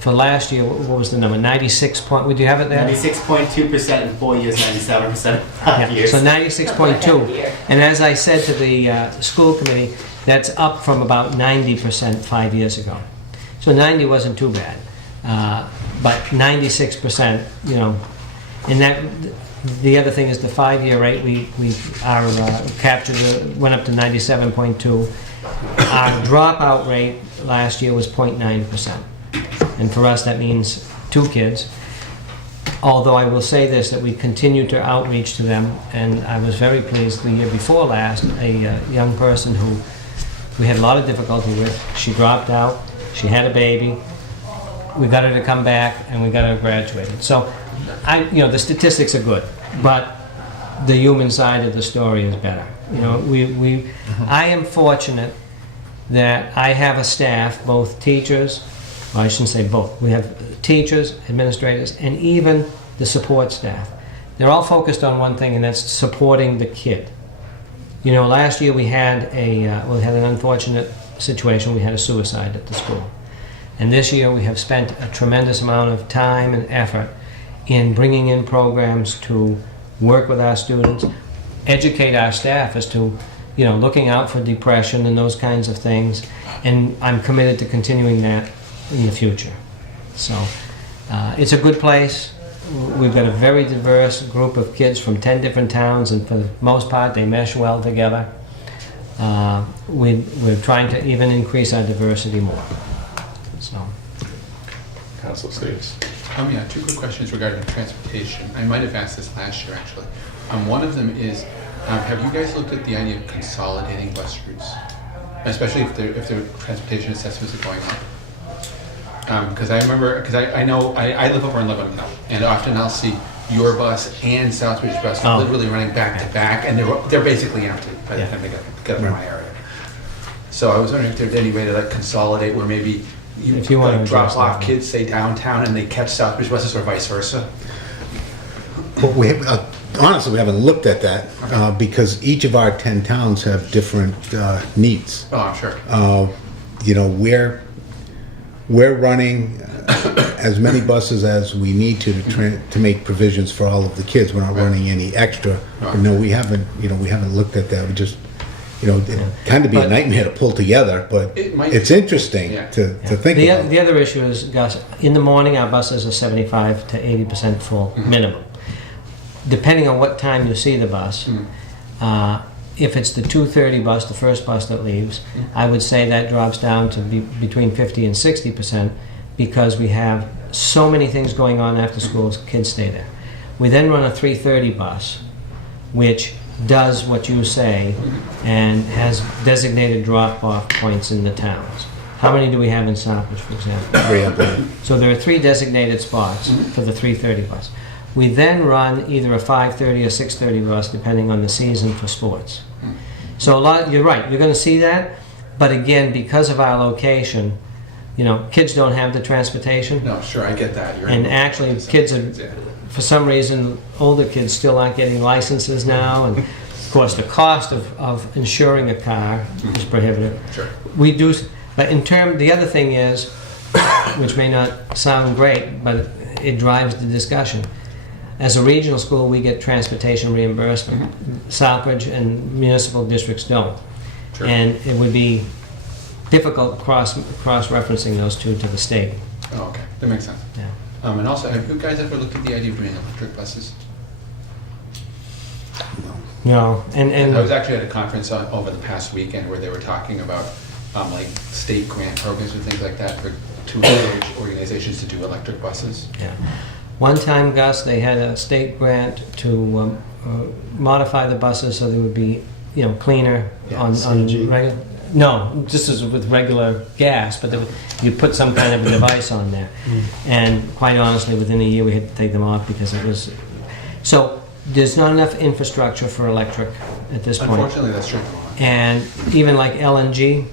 for last year, what was the number? 96 point. Would you have it there? 96.2% in 4 years, 97% in 5 years. So 96.2, and as I said to the school committee, that's up from about 90% 5 years ago. So 90 wasn't too bad, but 96%, you know, and that. The other thing is the 5-year rate. Our capture went up to 97.2. Our dropout rate last year was 0.9%, and for us that means 2 kids. Although I will say this, that we continue to outreach to them, and I was very pleased the year before last, a young person who we had a lot of difficulty with. She dropped out. She had a baby. We got her to come back, and we got her graduated. So, the statistics are good, but the human side of the story is better. You know, I am fortunate that I have a staff, both teachers, well, I shouldn't say both. We have teachers, administrators, and even the support staff. They're all focused on one thing, and that's supporting the kid. You know, last year we had an unfortunate situation. We had a suicide at the school. And this year we have spent a tremendous amount of time and effort in bringing in programs to work with our students, educate our staff as to, looking out for depression and those kinds of things. And I'm committed to continuing that in the future. So it's a good place. We've got a very diverse group of kids from 10 different towns, and for the most part they mesh well together. We're trying to even increase our diversity more. So. Councilor Steves. 2 quick questions regarding transportation. I might have asked this last year, actually. One of them is, have you guys looked at the idea of consolidating bus routes, especially if the transportation assessments are going up? Because I live over in Lebanon Hill, and often I'll see your bus and Southbridge bus literally running back to back, and they're basically empty by the time they get up in my area. So I was wondering if there's any way to consolidate where maybe you want to drop off kids, say downtown, and they catch Southbridge buses, or vice versa. Well, honestly, we haven't looked at that because each of our 10 towns have different needs. Oh, I'm sure. We're running as many buses as we need to make provisions for all of the kids. We're not running any extra. But no, we haven't looked at that. We just, it kind of be a nightmare to pull together, but it's interesting to think about. The other issue is, Gus, in the morning our buses are 75 to 80% full minimum. Depending on what time you see the bus, if it's the 2:30 bus, the first bus that leaves, I would say that drops down to between 50 and 60% because we have so many things going on after school, kids stay there. We then run a 3:30 bus, which does what you say and has designated drop-off points in the towns. How many do we have in Southbridge, for example? 3, I believe. So there are 3 designated spots for the 3:30 bus. We then run either a 5:30 or 6:30 bus, depending on the season for sports. So you're right, you're going to see that, but again, because of our location, you know, kids don't have the transportation. No, sure, I get that. And actually, kids are, for some reason, older kids still aren't getting licenses now, and of course, the cost of insuring a car is prohibitive. Sure. We do, but the other thing is, which may not sound great, but it drives the discussion. As a regional school, we get transportation reimbursement. Southbridge and municipal districts don't. Sure. And it would be difficult cross-referencing those two to the state. Oh, okay, that makes sense. Yeah. And also, have you guys ever looked at the idea of doing electric buses? No, I was actually at a conference over the past weekend where they were talking about like state grant programs and things like that to encourage organizations to do electric buses. yeah. One time, Gus, they had a state grant to modify the buses so they would be, you know, cleaner on regular. No, this is with regular gas, but you put some kind of a device on there. And quite honestly, within a year, we had to take them off because it was. So there's not enough infrastructure for electric at this point. Unfortunately, that's true. And even like LNG,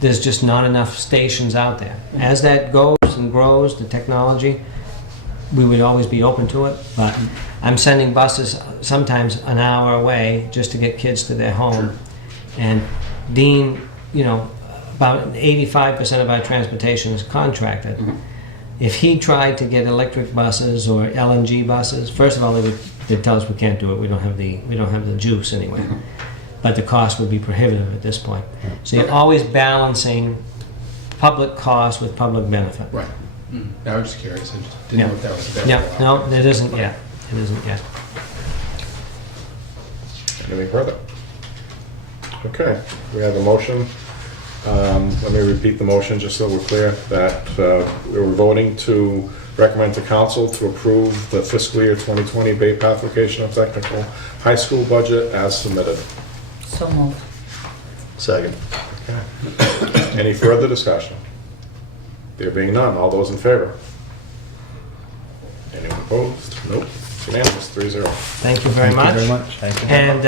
there's just not enough stations out there. As that goes and grows, the technology, we would always be open to it, but I'm sending buses sometimes an hour away just to get kids to their home. Sure. And Dean, you know, about 85% of our transportation is contracted. If he tried to get electric buses or LNG buses, first of all, they'd tell us we can't do it. We don't have the juice anyway. But the cost would be prohibitive at this point. So you're always balancing public cost with public benefit. Right. I was just curious. I just didn't know if that was available. Yeah, no, it isn't yet. It isn't yet. Anything further? Okay, we have a motion. Let me repeat the motion just so we're clear that we're voting to recommend to council to approve the fiscal year 2020 Bay Path Vocational Technical High School budget as submitted. So moved. Second. Okay. Any further discussion? There being none, all those in favor? Anyone opposed? Nope. Unanimous, 3-0. Thank you very much. Thank you very much. Thank you. And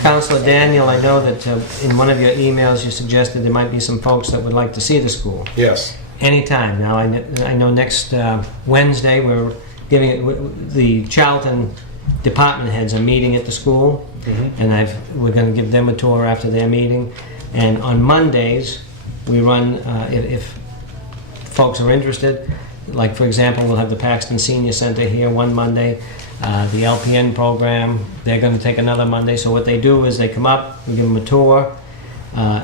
Councilor Daniel, I know that in one of your emails you suggested there might be some folks that would like to see the school. Yes. Anytime. Now, I know next Wednesday we're giving it, the Charlton department heads are meeting at the school, and we're going to give them a tour after their meeting. And on Mondays, we run, if folks are interested, like for example, we'll have the Paxton Senior Center here one Monday, the LPN program, they're going to take another Monday. So what they do is they come up, we give them a tour.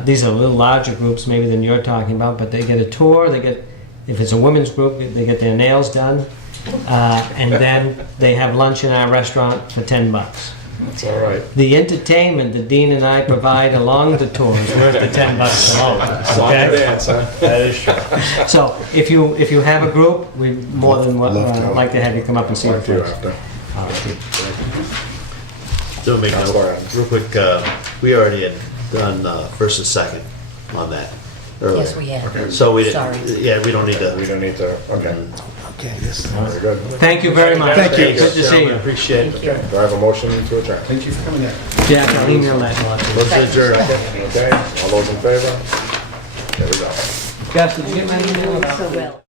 These are a little larger groups maybe than you're talking about, but they get a tour, if it's a women's group, they get their nails done, and then they have lunch in our restaurant for $10. That's all right. The entertainment that Dean and I provide along the tour is worth the $10 alone. Song and Okay? dance, huh? That is true. So if you have a group, we more than Love to. like to have you come up and see the Talk to you place. after. Don't make That's no, all right. real quick, we already had done first and second on that earlier. Yes, we have. Okay. So we didn't, Sorry. yeah, we don't need We to. don't need to, okay. Okay, this Very good. Thank you very much. Thank you. Good to see you. Appreciate it. Okay. Do I have a motion to adjourn? Thank you for coming in. Jack, I'll email that to us. Motion adjourned. Okay, all those in favor? There we go. Gus, did you get my email? So well.